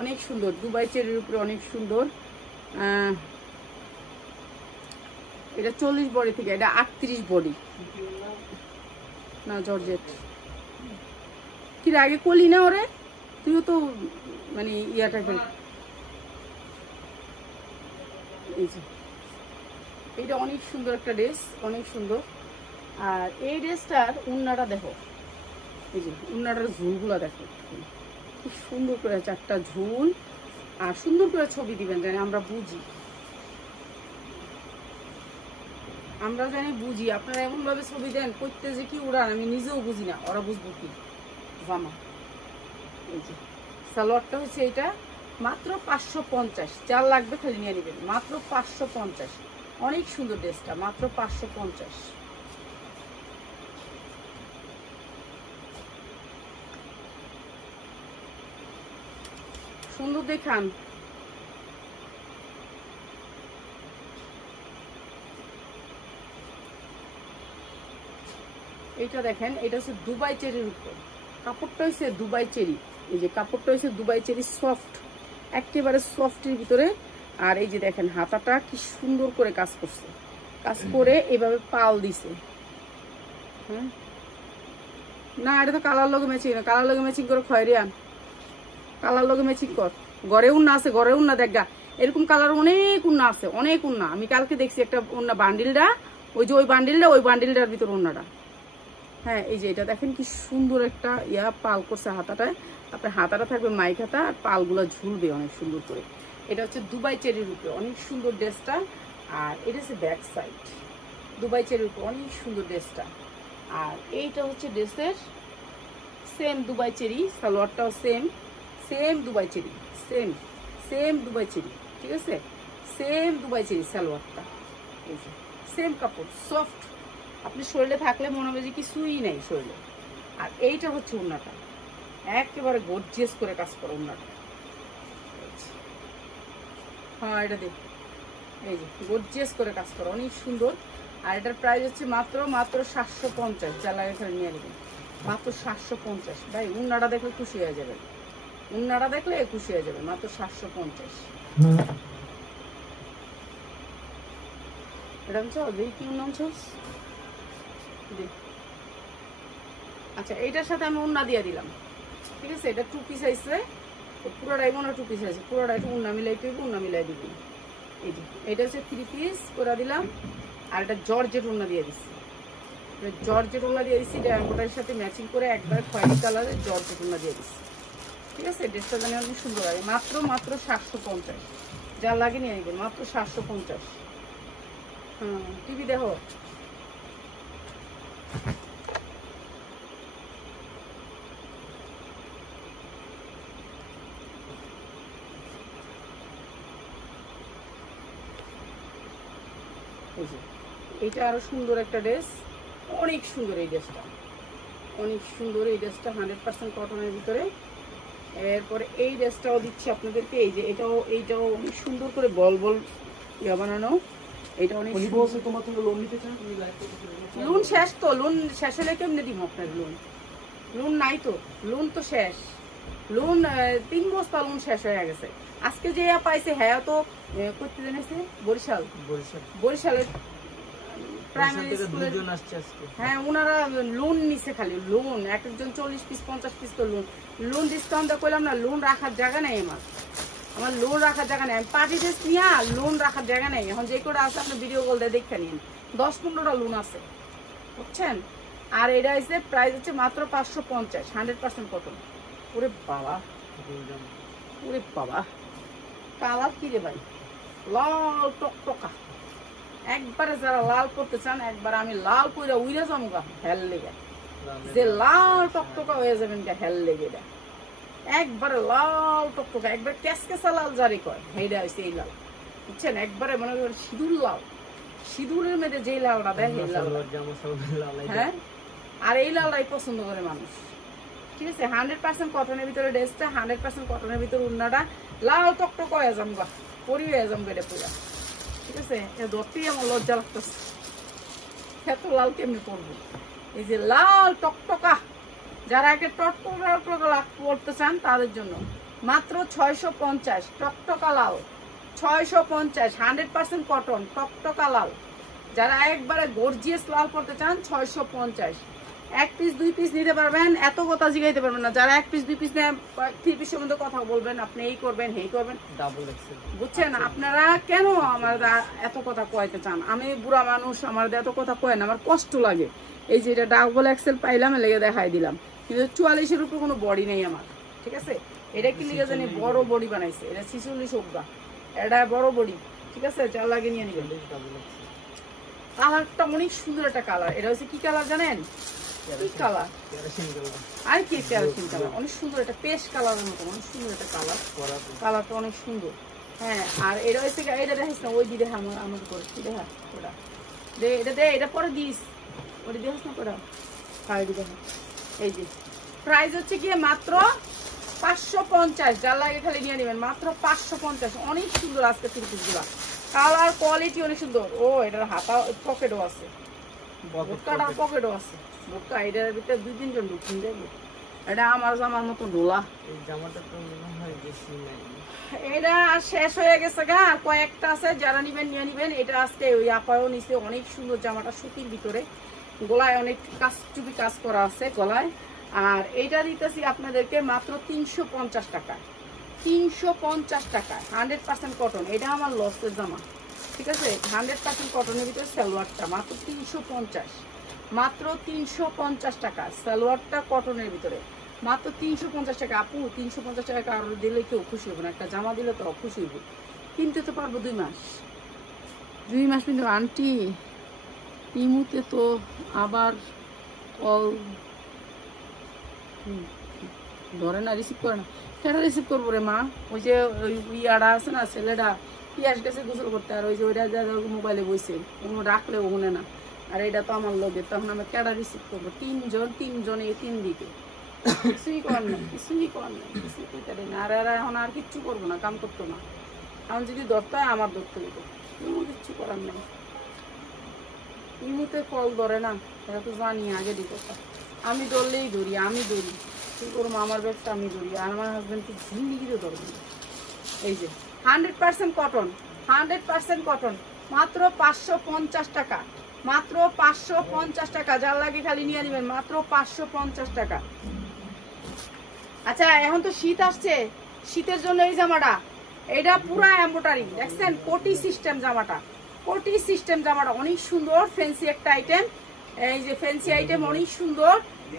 অনেক সুন্দর, দুবাই চেরির উপরে অনেক সুন্দর। এটা 40 বডি থেকে, এটা 38 বডি না জর্জেট। কি আগে কলি না ওরে, তুইও তো মানে ইয়া টাইপের। এই যে এইটা অনেক সুন্দর একটা ড্রেস, অনেক সুন্দর। আর এই ড্রেসটার উন্নাটা দেখো, এই যে উন্নাটার ঝুলগুলা দেখো, খুব সুন্দর করে 4টা ঝুল, আর সুন্দর করে ছবি দিবেন, জানি আমরা বুঝি, আমরা জানি বুঝি। আপনারা এমন ভাবে ছবি দেন করতে যে কি উড়ান, আমি নিজেও বুঝি না, ওরা বুঝবো কি জামা। এই যে সালোয়ারটা হচ্ছে এটা, মাত্র 550। যার লাগবে খালি নিয়ে নেবেন, মাত্র 550। অনেক সুন্দর ড্রেসটা, মাত্র 550। সুন্দর দেখান। এটা দেখেন, এটা হচ্ছে দুবাই চেরির উপর, কাপড়টা হচ্ছে দুবাই চেরি। এই যে কাপড়টা হচ্ছে দুবাই চেরি, সফট, একেবারে সফটের ভিতরে। আর এই যে দেখেন হাতাটা কি সুন্দর করে কাজ করছে, কাজ করে এভাবে পাল দিছে। হ্যাঁ না এটা তো কালার লগে ম্যাচিং না, কালার লগে ম্যাচিং করে খয়েরি আন, কালার লগে ম্যাচিং কর। ঘরে উন্না আছে, ঘরে উন্না দেখা, এরকম কালার অনেক উন্না আছে, অনেক উন্না। আমি কালকে দেখছি একটা উন্না বান্ডিলটা ওই যে ওই বান্ডিলটার ভিতর ওন্নাটা। হ্যাঁ এই যে এটা দেখেন কি সুন্দর একটা পাল করছে হাতাটায়। আপনার হাতাটা থাকবে মাইক হাতা, আর পালগুলো ঝুলবে অনেক সুন্দর করে। এটা হচ্ছে দুবাই চেরির উপরে অনেক সুন্দর ড্রেসটা। আর এটা হচ্ছে ব্যাক সাইড, দুবাই চেরির উপরে অনেক সুন্দর ড্রেসটা। আর এইটা হচ্ছে ড্রেসের সেম দুবাই চেরি, সালোয়ারটাও same Dubai cherry, same Dubai cherry, ঠিক আছে, সেম দুবাই চেরি সালোয়ারটা। এই যে সেম কাপড়, সফট, আপনি শরীরে থাকলে মনে হবে যে কিছুই নেই শরীরে। আর এইটা হচ্ছে ওড়নাটা, একেবারে গর্জিয়াস করে কাজ করে ওড়নাটা। হ্যাঁ এটা দেখ, এই যে গর্জিয়াস করে কাজ করে, অনেক সুন্দর। আর এটার প্রাইস হচ্ছে মাত্র 750, যা লাগে এখানে নিয়ে নেবেন, মাত্র 750। ভাই ওড়নাটা দেখলে খুশি হয়ে যাবেন, ওড়নাটা দেখলে খুশি হয়ে যাবে, মাত্র 750। এটা হচ্ছে কি নাম? আচ্ছা এইটার সাথে আমি ওড়না দিয়ে দিলাম, ঠিক আছে। এটা 2 পিস আইছে, পুরোটাই মনে 2 পিস আছে, পুরোটাই একটু ওড়না মিলাই দিবি, ওড়না মিলাই দিবি। এই যে এটা হচ্ছে 3 পিস করে দিলাম। আর এটা জর্জেট ওড়না দিয়ে দিচ্ছি, জর্জেট ওড়না দিয়ে দিচ্ছি। এটা এমব্রয়ডারির সাথে ম্যাচিং করে একবার খয়েরি কালারের জর্জেট ওড়না দিয়ে দিচ্ছি, ঠিক আছে। ড্রেসটা জানি অনেক সুন্দর লাগে, মাত্র 750, যা লাগে নিয়ে নেবেন, মাত্র 750। হ্যাঁ টিভি দেখো। এটা আরো সুন্দর একটা ড্রেস, অনেক সুন্দর এই ড্রেসটা, অনেক সুন্দর এই ড্রেসটা, 100% কটনের ভিতরে। এরপরে এই ড্রেসটাও দিচ্ছি আপনাদেরকে, এই যে এইটাও অনেক সুন্দর করে বল বল বানানো। এটা অনেক লোন শেষ তো, লোন শেষ হলে কেমনে দিব আপনার লোন? লোন নাই তো, লোন তো শেষ, লোন 3 বস্তা লোন শেষ হয়ে গেছে। আজকে যে পাইছে হ্যাঁ তো করতে জানিয়েছে বরিশালের প্রাইমারি স্কুলের, হ্যাঁ ওনারা লোন নিছে, খালি লোন, একজন 40 পিস 50 পিস তো লোন ডিসকাউন্ট করলাম না। লোন রাখার জায়গা নেই আমার লোন রাখার জায়গা নেই। আমি পার্টি ড্রেস নিয়ে লোন রাখার জায়গা নেই। এখন যে কটা আছে আপনার ভিডিও কল দিয়ে দেখে নিন, 10-15টা লোন আছে, বুঝছেন। আর এটা হচ্ছে প্রাইস হচ্ছে মাত্র 550, 100% কটন। ওরে বাবা, ওরে বাবা, কালার কি রে ভাই, লাল টকটকা। একবারে যারা লাল করতে চান, একবার আমি লাল কইরা উইরা যাবো গা হেল লেগে, যে লাল টকটকা হয়ে যাবেন গা হেল লেগে। একবারে লাল টকটকা, একবার কেসকেসা লাল জারি কয়, এইটা হচ্ছে এই লাল, বুঝছেন। একবারে মনে করেন সিঁদুর লাল, সিঁদুরের মধ্যে যে লালটা দেয় এই লাল, হ্যাঁ। আর এই লালটাই পছন্দ করে মানুষ, ঠিক আছে। 100% কটনের ভিতরে ড্রেসটা, 100% কটনের ভিতরে উন্নাটা, লাল টকটক হয়ে যাবো গা, পরি হয়ে যাবো এটা পুরা, ঠিক আছে। ধরতেই আমার লজ্জা লাগতেছে, এত লাল কেমনি পরবো। এই যে লাল টকটকা, যারা একে টকটকা পড়তে চান তাদের জন্য মাত্র 650, টকটকা লাল 650, 100% কটন টকটকা লাল। যারা একবারে গর্জিয়াস লাল পড়তে চান 650, 1 পিস 2 পিস নিতে পারবেন, এত কথা জিগাইতে পারবেন না। যারা 1 পিস 2 পিস নেন, 3 পিসের মধ্যে কথা বলবেন, আপনি এই করবেন এই করবেন, ডাবল এক্সেল, বুঝছেন। আপনারা কেন আমার এত কথা কইতে চান? আমি বুড়া মানুষ, আমার এত কথা কয় না, আমার কষ্ট লাগে। এই যে এটা ডাবল এক্সেল পাইলাম, লেগে দেখাই দিলাম, কিন্তু 44-এর উপর কোনো বডি নেই আমার, ঠিক আছে। এটা কি লিখে জানি বড় বডি বানাইছে, এটা 46 অব্দা, এটা বড় বডি, ঠিক আছে। যা লাগে নিয়ে নিবেন। কালারটা অনেক সুন্দর একটা কালার। এটা হচ্ছে কি কালার জানেন? কি কালার? আর কি কেরোসিন কালার, অনেক সুন্দর একটা পেস্ট কালারের মতো, অনেক সুন্দর একটা কালার, কালারটা অনেক সুন্দর। হ্যাঁ আর এটা হচ্ছে এটা দেখিস না, ওই দিদি আমার করে কি দেখা ওটা দে, এটা দে, এটা পরে দিস, ওটা দেখিস না ওটা, হ্যাঁ দেখা। এই যে প্রাইস হচ্ছে গিয়ে মাত্র 550, যার লাগে খালি নিয়ে নেবেন, মাত্র 550। অনেক সুন্দর আজকে পিসগুলা, কালার কোয়ালিটি অনেক সুন্দর। ও এটার হাতা পকেটও আছে, বুটকাটার পকেটও আছে, বুটকা এটার ভিতরে 2-3 জন ঢুকিয়ে দেবে। এটা আমার জামার মতো ডোলা, এই জামাটা তো মনে হয় বেশি নাই, এটা শেষ হয়ে গেছে গা, কয়েকটা আছে, যারা নিবেন নিয়ে নিবেন। এটা আজকে ওই আপায়ও নিচে, অনেক সুন্দর জামাটা, সুতির ভিতরে, গলায় অনেক কাজ চুপি কাজ করা আছে গলায়। আর এইটা দিতেছি আপনাদেরকে মাত্র 350 টাকা, 350 টাকা, 100% কটন। এটা আমার লসের জামা, ঠিক আছে 100% কটনের ভিতরে সালোয়ারটা মাত্র 350, মাত্র 350 টাকা। সালোয়ারটা কটনের ভিতরে মাত্র 350 টাকা। আপু 350 টাকা কারো দিলে কেউ খুশি হবে না, একটা জামা দিলে তো খুশি হইব। কিনতে তো পারবো 2 মাস, 2 মাস কিন্তু। আন্টি ইমুতে তো আবার কল ধরে না, রিসিভ করে না। কেন রিসিভ করবো রে মা? ওই যে ওই ইয়াটা আছে না, ছেলেটা পিয়াস গেছে গোসল করতে, আর ওই যে ওইটা যা মোবাইলে বসে ওগুলো রাখলে ওগুলো না। আর এটা তো আমার লোকে, তখন আমি কেডা রিসিভ করবো? 3জন এই 3 দিকে কিছুই করার নেই, কিছুই করার নেই, কিছুই করতে পারি না। আর এরা এখন আর কিচ্ছু করবো না, কাম করতো না। এখন যদি ধরতে হয় আমার ধরতে হইব, কিচ্ছু করার নেই। ইমুতে কল ধরে না, এটা তো জানি আগে দিই কথা। আমি ধরলেই ধরি, আমি ধরি, কি করবো? আমার ব্যবসা আমি ধরি, আর আমার হাজবেন্ড তো জিন্দিগিতে ধরবো না। এই যে 100% কটন, 100% কটন, মাত্র 550 টাকা, মাত্র 550 টাকা। যার লাগে খালি নিয়ে নেবেন, মাত্র 550 টাকা। আচ্ছা এখন তো শীত আসছে, শীতের জন্য এই জামাটা, এটা পুরা এমব্রয়ডারি, দেখছেন? কোটি সিস্টেম জামাটা, কোটি সিস্টেম জামাটা অনেক সুন্দর, ফ্যান্সি একটা আইটেম। এই যে ফ্যান্সি আইটেম অনেক সুন্দর।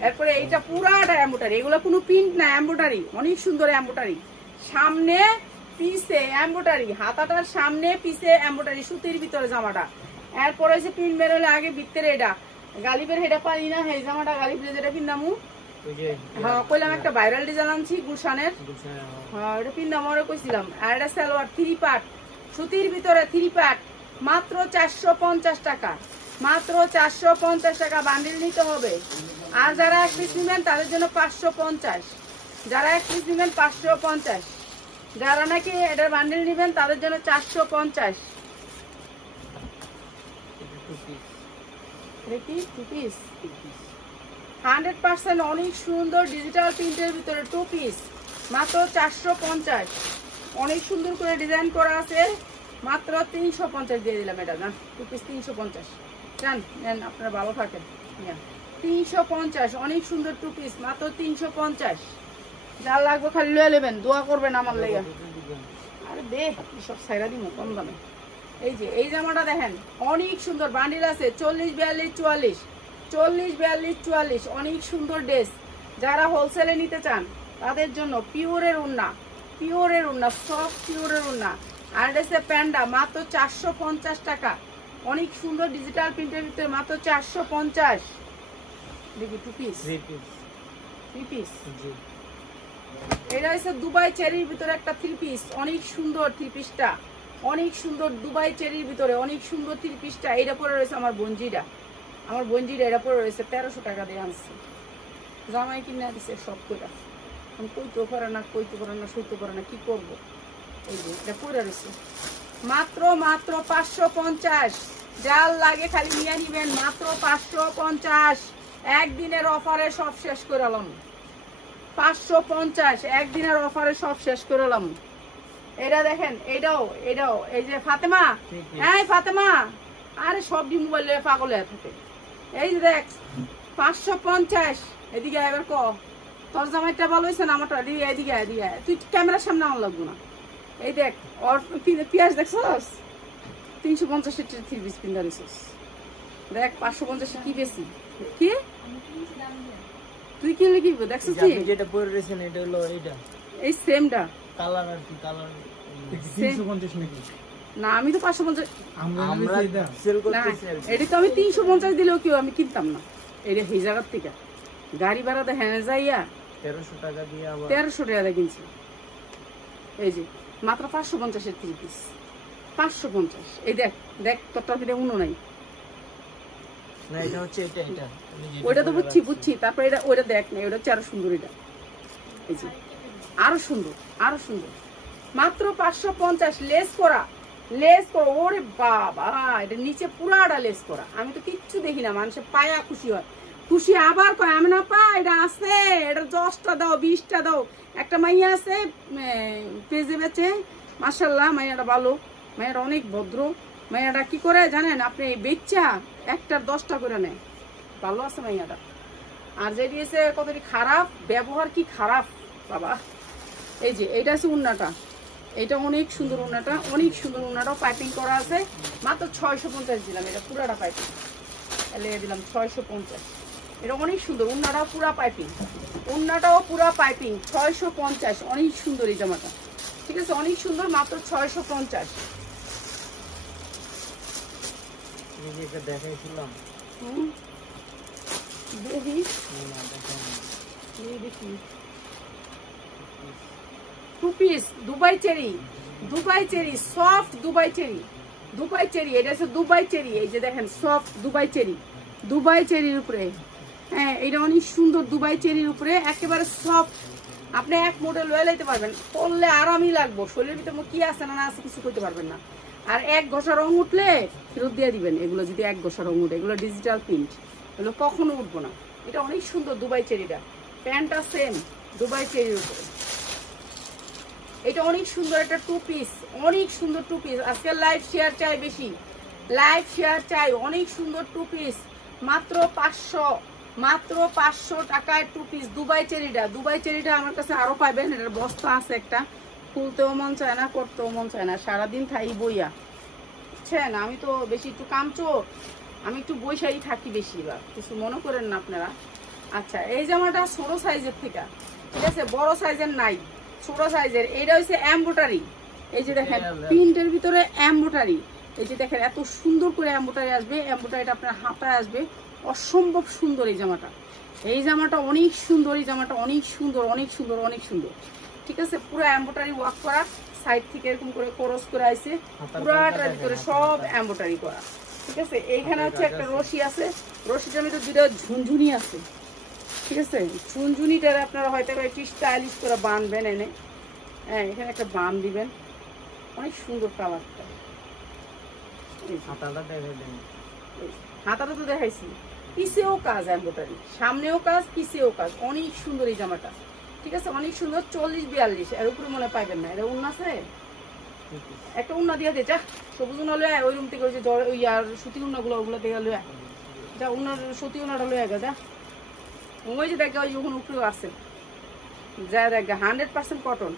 এরপরে এইটা পুরাটা এমব্রয়ডারি, এগুলো কোনো প্রিন্ট না, এমব্রয়ডারি, অনেক সুন্দর এমব্রয়ডারি। সামনে পিছে এমব্রয়ডারি, হাতাটার সামনে পিছে এমব্রয়ডারি, সুতির ভিতরে জামাটা। এরপরে যে প্রিন্ট বেরোলে আগে ভিতরে এটা গালিবের হেটা পারি না, এই জামাটা গালিবের যেটা পিন্দামু, হ্যাঁ কইলাম একটা ভাইরাল ডিজাইন আনছি গুলশানের, হ্যাঁ এটা পিন্দাম আরো কইছিলাম। আর এটা সালোয়ার 3 পার্ট, সুতির ভিতরে 3 পার্ট, মাত্র 450 টাকা, মাত্র 450 টাকা। বান্ডিল নিতে হবে। আর যারা 1 পিস নেবেন তাদের জন্য 550, যারা 1 পিস নেবেন 550, যারা নাকি এটা বান্ডিল নেবেন তাদের জন্য 450। এটা কি 2 পিস? 100% অনেক সুন্দর ডিজিটাল প্রিন্টের ভিতরে 2 পিস, মাত্র 450। অনেক সুন্দর করে ডিজাইন করা আছে, মাত্র 350 দিয়ে দিলাম। এটা না 2 পিস 350, জান নেন আপনারা ভালো থাকেন। 350 অনেক সুন্দর 2 পিস, মাত্র 350। যার লাগবে খালি লয়ে নেবেন, দোয়া করবেন আমার লেগে। আরে দে সব সাইরা দিব কম দামে। এই যে এই জামাটা দেখেন অনেক সুন্দর, বান্ডিল আছে 40, 42, 44, 40, 42, 44, অনেক সুন্দর ড্রেস। যারা হোলসেলে নিতে চান তাদের জন্য পিওরের উন্না, পিওরের উন্না, সফট পিওরের উন্না। আর ড্রেসের প্যান্ডা মাত্র 450 টাকা, অনেক সুন্দর ডিজিটাল প্রিন্টের ভিতরে, মাত্র 450। দেখি 2 পিস, 3 পিস। এটা হচ্ছে দুবাই চেরির ভিতরে একটা 3 পিস, অনেক সুন্দর 3 পিসটা, অনেক সুন্দর দুবাই চেরির ভিতরে অনেক সুন্দর 3 পিসটা। এটা পরে রয়েছে আমার বঞ্জিটা, আমার বঞ্জিটা এটা পরে রয়েছে 1300 টাকা দিয়ে আনছি। জামাই কিনে দিছে সব করে, আমি কইতেও পারে না, কইতে পারে না, সইতে পারে না, কি করবো? এই যে এটা পরে রয়েছে, মাত্র মাত্র 550। যার লাগে খালি নিয়ে নিবেন, মাত্র 550। একদিনের অফারে সব শেষ করে এলাম, 550 একদিনের অফারে সব শেষ করে এলাম। এটা দেখেন, এটাও এটাও এই যে ফাতেমা, এই ফাতেমা, আরে সব দি মোবাইলে পাগল হয়ে থাকে। এই যে দেখ 550, এদিকে এবার ক তোর জামাইটা ভালো হয়েছে না আমারটা? এদিকে এদিকে, তুই ক্যামেরার সামনে আমার লাগবো না। এই দেখ ওর পেঁয়াজ দেখছস, 350 3 পিস কিনা দিছিস। দেখ 550 কি বেশি? কি তুই কিনলে কি দেখছস? যেটা পরে রয়েছেন এটা হলো এইটা, এই সেমটা কালার আর কি কালার 350 নাকি? না আমি তো 550 আমরা সেল করতেছি। এটা তো আমি 350 দিলেও কি আমি কিনতাম না। এটা এই জায়গার থেকে গাড়ি ভাড়া তো হ্যাঁ যাইয়া 1300 টাকা দিয়ে আবার 1300 টাকা দিয়ে কিনছি। এই যে মাত্র 550 এর 3 পিস, 550। এই দেখ দেখ তোরটার ভিতরে উনো নাই। না এটা হচ্ছে এটা, এটা ওইটা তো বুঝছি বুঝছি। তারপর এটা ওইটা দেখ না, ওইটা হচ্ছে আরো সুন্দর। এটা এই যে আরো সুন্দর, আরো সুন্দর, মাত্র 550। লেস করা, লেস করা, ওরে বাবা এটা নিচে পুরাটা লেস করা। আমি তো কিচ্ছু দেখি না, মানুষের পায়া খুশি হয়, খুশি আবার কয় আমি না পা এটা আছে, এটা 10টা দাও 20টা দাও। একটা মাইয়া আছে পেজে বেচে, মাশাআল্লাহ মাইয়াটা ভালো, মাইয়াটা অনেক ভদ্র। মাইয়াটা কি করে জানেন আপনি? বেচা একটার 10টা করে নেয়, ভালো আছে মাইয়াটা। আর যে দিয়েছে কতটি খারাপ ব্যবহার, কি খারাপ বাবা। এই যে এইটা আছে উন্নাটা, এটা অনেক সুন্দর উন্নাটা, অনেক সুন্দর উন্নাটাও পাইপিং করা আছে। মাত্র 650 দিলাম, এটা পুরাটা পাইপিং এলে দিলাম 650। এটা অনেক সুন্দর, উন্নাটাও পুরা পাইপিং, উন্নাটাও পুরা পাইপিং 650। অনেক সুন্দর এই জামাটা, ঠিক আছে, অনেক সুন্দর, মাত্র 650। দেখাইছিলাম দেখি two piece Dubai cherry, Dubai cherry soft Dubai cherry, Dubai cherry, এটা হচ্ছে দুবাই চেরি। এই যে দেখেন সফট দুবাই চেরি, দুবাই চেরির উপরে, হ্যাঁ এটা অনেক সুন্দর দুবাই চেরির উপরে একেবারে সফট। আপনি এক মডেল লয়ে লাইতে পারবেন, পরলে আরামই লাগবো, শরীরের ভিতরে কি আছে না আছে কিছু করতে পারবেন না। আর এক ঘষা রং উঠলে ফেরত দিয়ে দিবেন, এগুলো যদি এক ঘষা রং উঠে, এগুলো ডিজিটাল প্রিন্ট, এগুলো কখনো উঠবো না। এটা অনেক সুন্দর দুবাই চেরিটা, প্যান্টটা সেম দুবাই চেরির উপরে। এটা অনেক সুন্দর একটা টু পিস, অনেক সুন্দর টু পিস। আজকে লাইভ শেয়ার চাই বেশি, লাইভ শেয়ার চাই। অনেক সুন্দর টু পিস, মাত্র 500, মাত্র 500 টাকায় টু পিস দুবাই চেরিটা। দুবাই চেরিটা আমার কাছে আরো পাইবেন, এটার বস্তা আছে একটা, খুলতেও মন চায় না, করতেও মন চায় না, সারাদিন থাই বইয়া, বুঝছেন। আমি তো বেশি একটু কামচোর, আমি একটু বৈশাই থাকি বেশিরভাগ, কিছু মনে করেন না আপনারা। আচ্ছা এই জামাটা ছোট সাইজের থেকে, ঠিক আছে, বড় সাইজের নাই, ছোট সাইজের। এটা হচ্ছে এমব্রয়ডারি, এই যে দেখেন প্রিন্টের ভিতরে এমব্রয়ডারি, এই যে দেখেন এত সুন্দর করে এমব্রয়ডারি আসবে, এমব্রয়ডারিটা আপনার হাতায় আসবে, অসম্ভব সুন্দর এই জামাটা। এই জামাটা অনেক সুন্দর, এই জামাটা অনেক সুন্দর, অনেক সুন্দর, অনেক সুন্দর, ঠিক আছে। পুরো এমব্রয়ডারি ওয়ার্ক করা, সাইড থেকে এরকম করে ক্রস করে আইছে, পুরাটার ভিতরে সব এমব্রয়ডারি করা, ঠিক আছে। এইখানে হচ্ছে একটা রশি আছে, রশিটার ভিতরে দুটো ঝুনঝুনি আছে, ঠিক আছে। ঝুনঝুনিটার আপনারা হয়তো একটু স্টাইলিশ করে বানবেন এনে, হ্যাঁ এখানে একটা বান দিবেন, অনেক সুন্দর কালারটা। হাতাটা তো দেখাইছি, পিছেও কাজ এমব্রয়ডারি, সামনেও কাজ, পিছেও কাজ, অনেক সুন্দর এই জামাটা, ঠিক আছে, অনেক সুন্দর। 40-42 এর উপরে মনে পাইবেন না। এটা উন্না আছে, একটা উন্না দিয়ে দে যা, সবুজ উন্না লয়ে ওই রুম থেকে, ওই যে ওই আর সুতি উন্না গুলো, ওগুলো থেকে লয়ে যা, উন্নার সুতি উন্নাটা লয়ে গা যা। ওই যে দেখা ওই যখন উপরেও আছে যা, দেখা 100% কটন,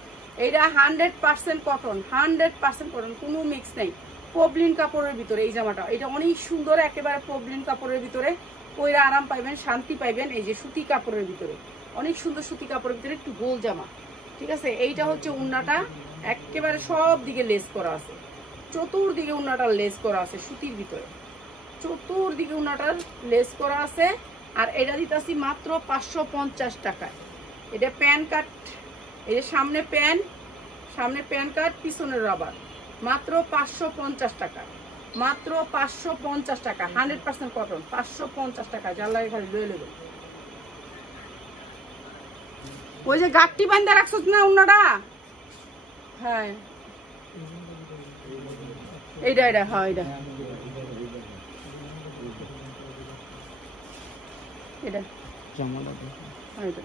এইটা 100% কটন, 100% কটন, কোনো মিক্স নেই। পবলিন কাপড়ের ভিতরে এই জামাটা, এটা অনেক সুন্দর, একেবারে পবলিন কাপড়ের ভিতরে, পয়রা আরাম পাইবেন, শান্তি পাইবেন। এই যে সুতি কাপড়ের ভিতরে, অনেক সুন্দর সুতি কাপড়ের ভিতরে একটু গোল জামা, ঠিক আছে। এইটা হচ্ছে উন্নাটা, একেবারে সব দিকে লেস করা আছে, চতুর্দিকে উন্নাটার লেস করা আছে, সুতির ভিতরে চতুর্দিকে উন্নাটার লেস করা আছে। আর এটা দিতেছি মাত্র 550 টাকায়। এটা প্যান কাট, এই যে সামনে প্যান, সামনে প্যান কাট, পিছনের রাবার, মাত্র 550 টাকা, মাত্র 550 টাকা, 100% কটন, 550 টাকা। যার লাগে খালি লয়ে নেবেন। ওই যে গাঁটটি বান্ধা রাখছ না উন্নাটা, হ্যাঁ এইটা, এটা হ্যাঁ এটা, এটা জামাটা হ্যাঁ এটা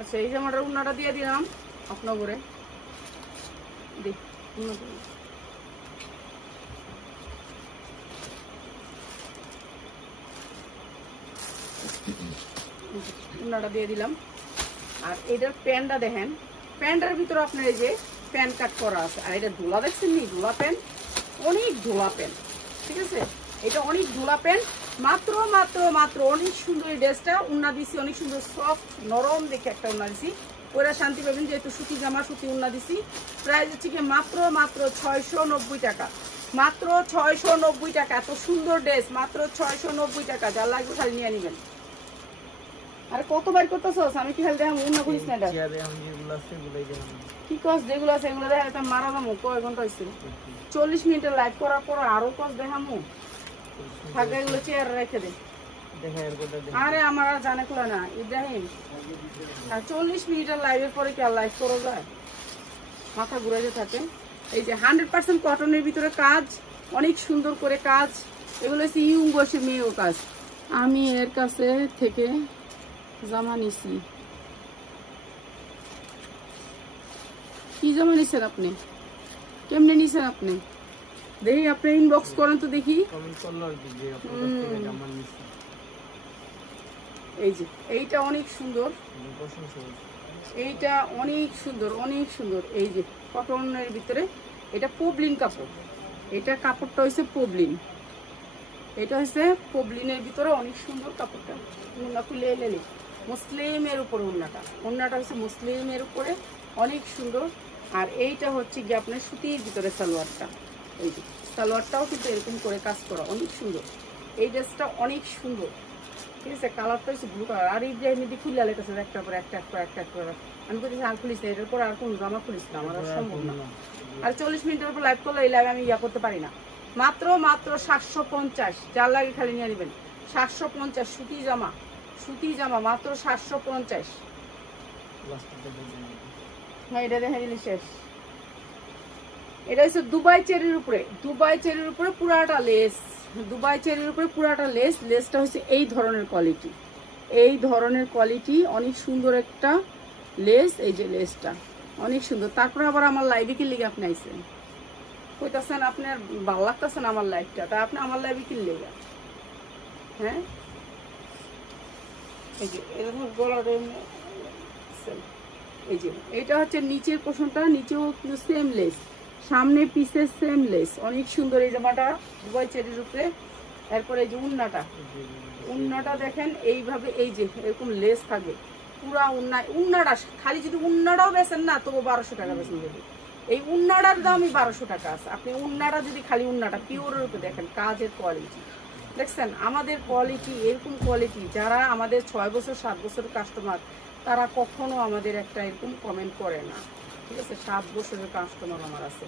আচ্ছা। এই জামাটার উন্নাটা দিয়ে দিলাম আপনার করে, উন্নাটা দিয়ে দিলাম। আর এটার প্যান্টটা দেখেন, প্যান্টের ভিতরে আপনার এই যে প্যান্ট কাট করা আছে। আর এটা ঢোলা দেখছেন নি, ঢোলা প্যান্ট, অনেক ঢোলা প্যান্ট, ঠিক আছে, এটা অনেক ঢোলা প্যান্ট, মাত্র মাত্র মাত্র অনেক সুন্দর। এই ড্রেসটা উন্না দিছি, অনেক সুন্দর সফট নরম দেখে একটা উন্না দিছি, ওরা শান্তি পাবেন, যেহেতু সুতি জামা, সুতি উন্না দিছি। প্রাইস হচ্ছে কি মাত্র মাত্র 690 টাকা, মাত্র 690 টাকা। এত সুন্দর ড্রেস মাত্র 690 টাকা, যার লাগবে খালি নিয়ে নিবেন। আরে কত বাইর করতেছস, আমি কি খালি দেখাম উন্না করিস না। কি কস যেগুলো আছে এগুলো দেখা একটা মারা দামো। কয় ঘন্টা হয়েছিল? 40 মিনিটের লাইভ করার পর আরো কস দেখামো, থাকে এগুলো চেয়ার রেখে দে। আরে আমার আর জানে খোলা না ইব্রাহিম, আর 40 মিনিটের লাইভের পরে কি আর লাইভ করা যায়, মাথা ঘুরাইতে থাকে। এই যে 100% কটনের ভিতরে কাজ, অনেক সুন্দর করে কাজ। এগুলো হচ্ছে ইউং বয়সের মেয়েও কাজ। আমি এর কাছে থেকে জামা নিছি। কি জামা নিছেন আপনি, কেমনে নিছেন আপনি? দেখি আপনি ইনবক্স করেন তো দেখি। এই যে এইটা অনেক সুন্দর, এইটা অনেক সুন্দর, অনেক সুন্দর। এই যে কটনের ভিতরে এটা পবলিন কাপড়, এটা কাপড়টা হয়েছে পবলিন, এটা হচ্ছে পবলিনের ভিতরে অনেক সুন্দর কাপড়টা। ওন্না খুলে এলেনি মুসলিমের উপরে, ওন্নাটা হচ্ছে মুসলিমের উপরে অনেক সুন্দর। আর এইটা হচ্ছে গিয়ে আপনার সুতির ভিতরে সালোয়ারটা, এই যে সালোয়ারটাও কিন্তু এরকম করে কাজ করা অনেক সুন্দর। এই ড্রেসটা অনেক সুন্দর, ঠিক আছে। কালারটা হচ্ছে ব্লু কালার। আর এই যে এমনি খুলে লেগেছে একটা পর একটা করে। আমি বলছি আর খুলিস না, এটার পর আর কোন জামা খুলিস না, আমার আর সম্ভব না। আর 40 মিনিটের উপর লাইভ করলে এই লাইভ আমি করতে পারি না। মাত্র 750, যার লাগে খালি নিয়ে নেবেন। 750 সুতি জামা মাত্র 750। হ্যাঁ, এটা দেখে নিলি শেষ। এটা হচ্ছে দুবাই চেরির উপরে পুরাটা লেস, দুবাই চেরির উপরে পুরাটা লেস। লেসটা হচ্ছে এই ধরনের কোয়ালিটি, অনেক সুন্দর একটা লেস। এই যে লেসটা অনেক সুন্দর। তারপরে আবার আমার লাইভে কি লিগে আপনি আইছেন, কইতাছেন আপনার ভালো লাগতেছে না আমার লাইভটা, তাই আপনি আমার লাইভে কি লিগে? হ্যাঁ, এই যে এরকম গলার, এই যে এটা হচ্ছে নিচের পোর্শনটা, নিচেও কিন্তু সেম লেস, সামনে পিসের সেম লেস, অনেক সুন্দর এই জামাটা দুবাই চেরির উপরে। এরপরে এই যে উন্নাটা দেখেন এইভাবে, এই যে এরকম লেস থাকবে পুরা উন্নাটা। খালি যদি উন্নাটাও বেচেন না তবু 1200 টাকা বেচেন যাবে। এই উন্নাটার দামই 1200 টাকা আছে। আপনি উন্নাটা যদি খালি উন্নাটা পিওরের উপরে দেখেন, কাজের কোয়ালিটি দেখছেন, আমাদের কোয়ালিটি এরকম কোয়ালিটি। যারা আমাদের 6 বছর 7 বছরের কাস্টমার তারা কখনো আমাদের একটা এরকম কমেন্ট করে না, ঠিক আছে। 7 বছরের কাস্টমার আমার আছে।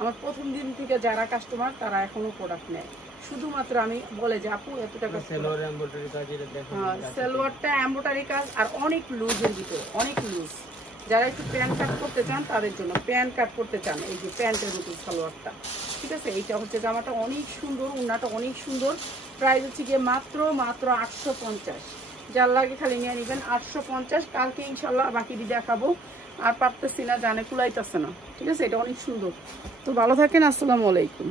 আমার প্রথম দিন থেকে যারা কাস্টমার তারা এখনো প্রোডাক্ট নেয়। শুধুমাত্র আমি বলে যে আপু এত টাকা, সালোয়ারটা এমব্রয়ডারি কাজ আর অনেক লুজের ভিতরে, অনেক লুজ। যারা একটু প্যান্ট কাট করতে চান তাদের জন্য, প্যান্ট কাট করতে চান, এই যে প্যান্টের ভিতরে সালোয়ারটা, ঠিক আছে। এইটা হচ্ছে জামাটা অনেক সুন্দর, উন্নাটা অনেক সুন্দর। প্রাইস হচ্ছে গিয়ে মাত্র 850। যার লাগে খালি নিয়ে নেবেন 850। কালকে ইনশাল্লাহ বাকি দিয়ে দেখাবো, আর পারতেছি না, জানে কুলাইতেছে না, ঠিক আছে। এটা অনেক সুন্দর। তো ভালো থাকেন, আসসালামু আলাইকুম।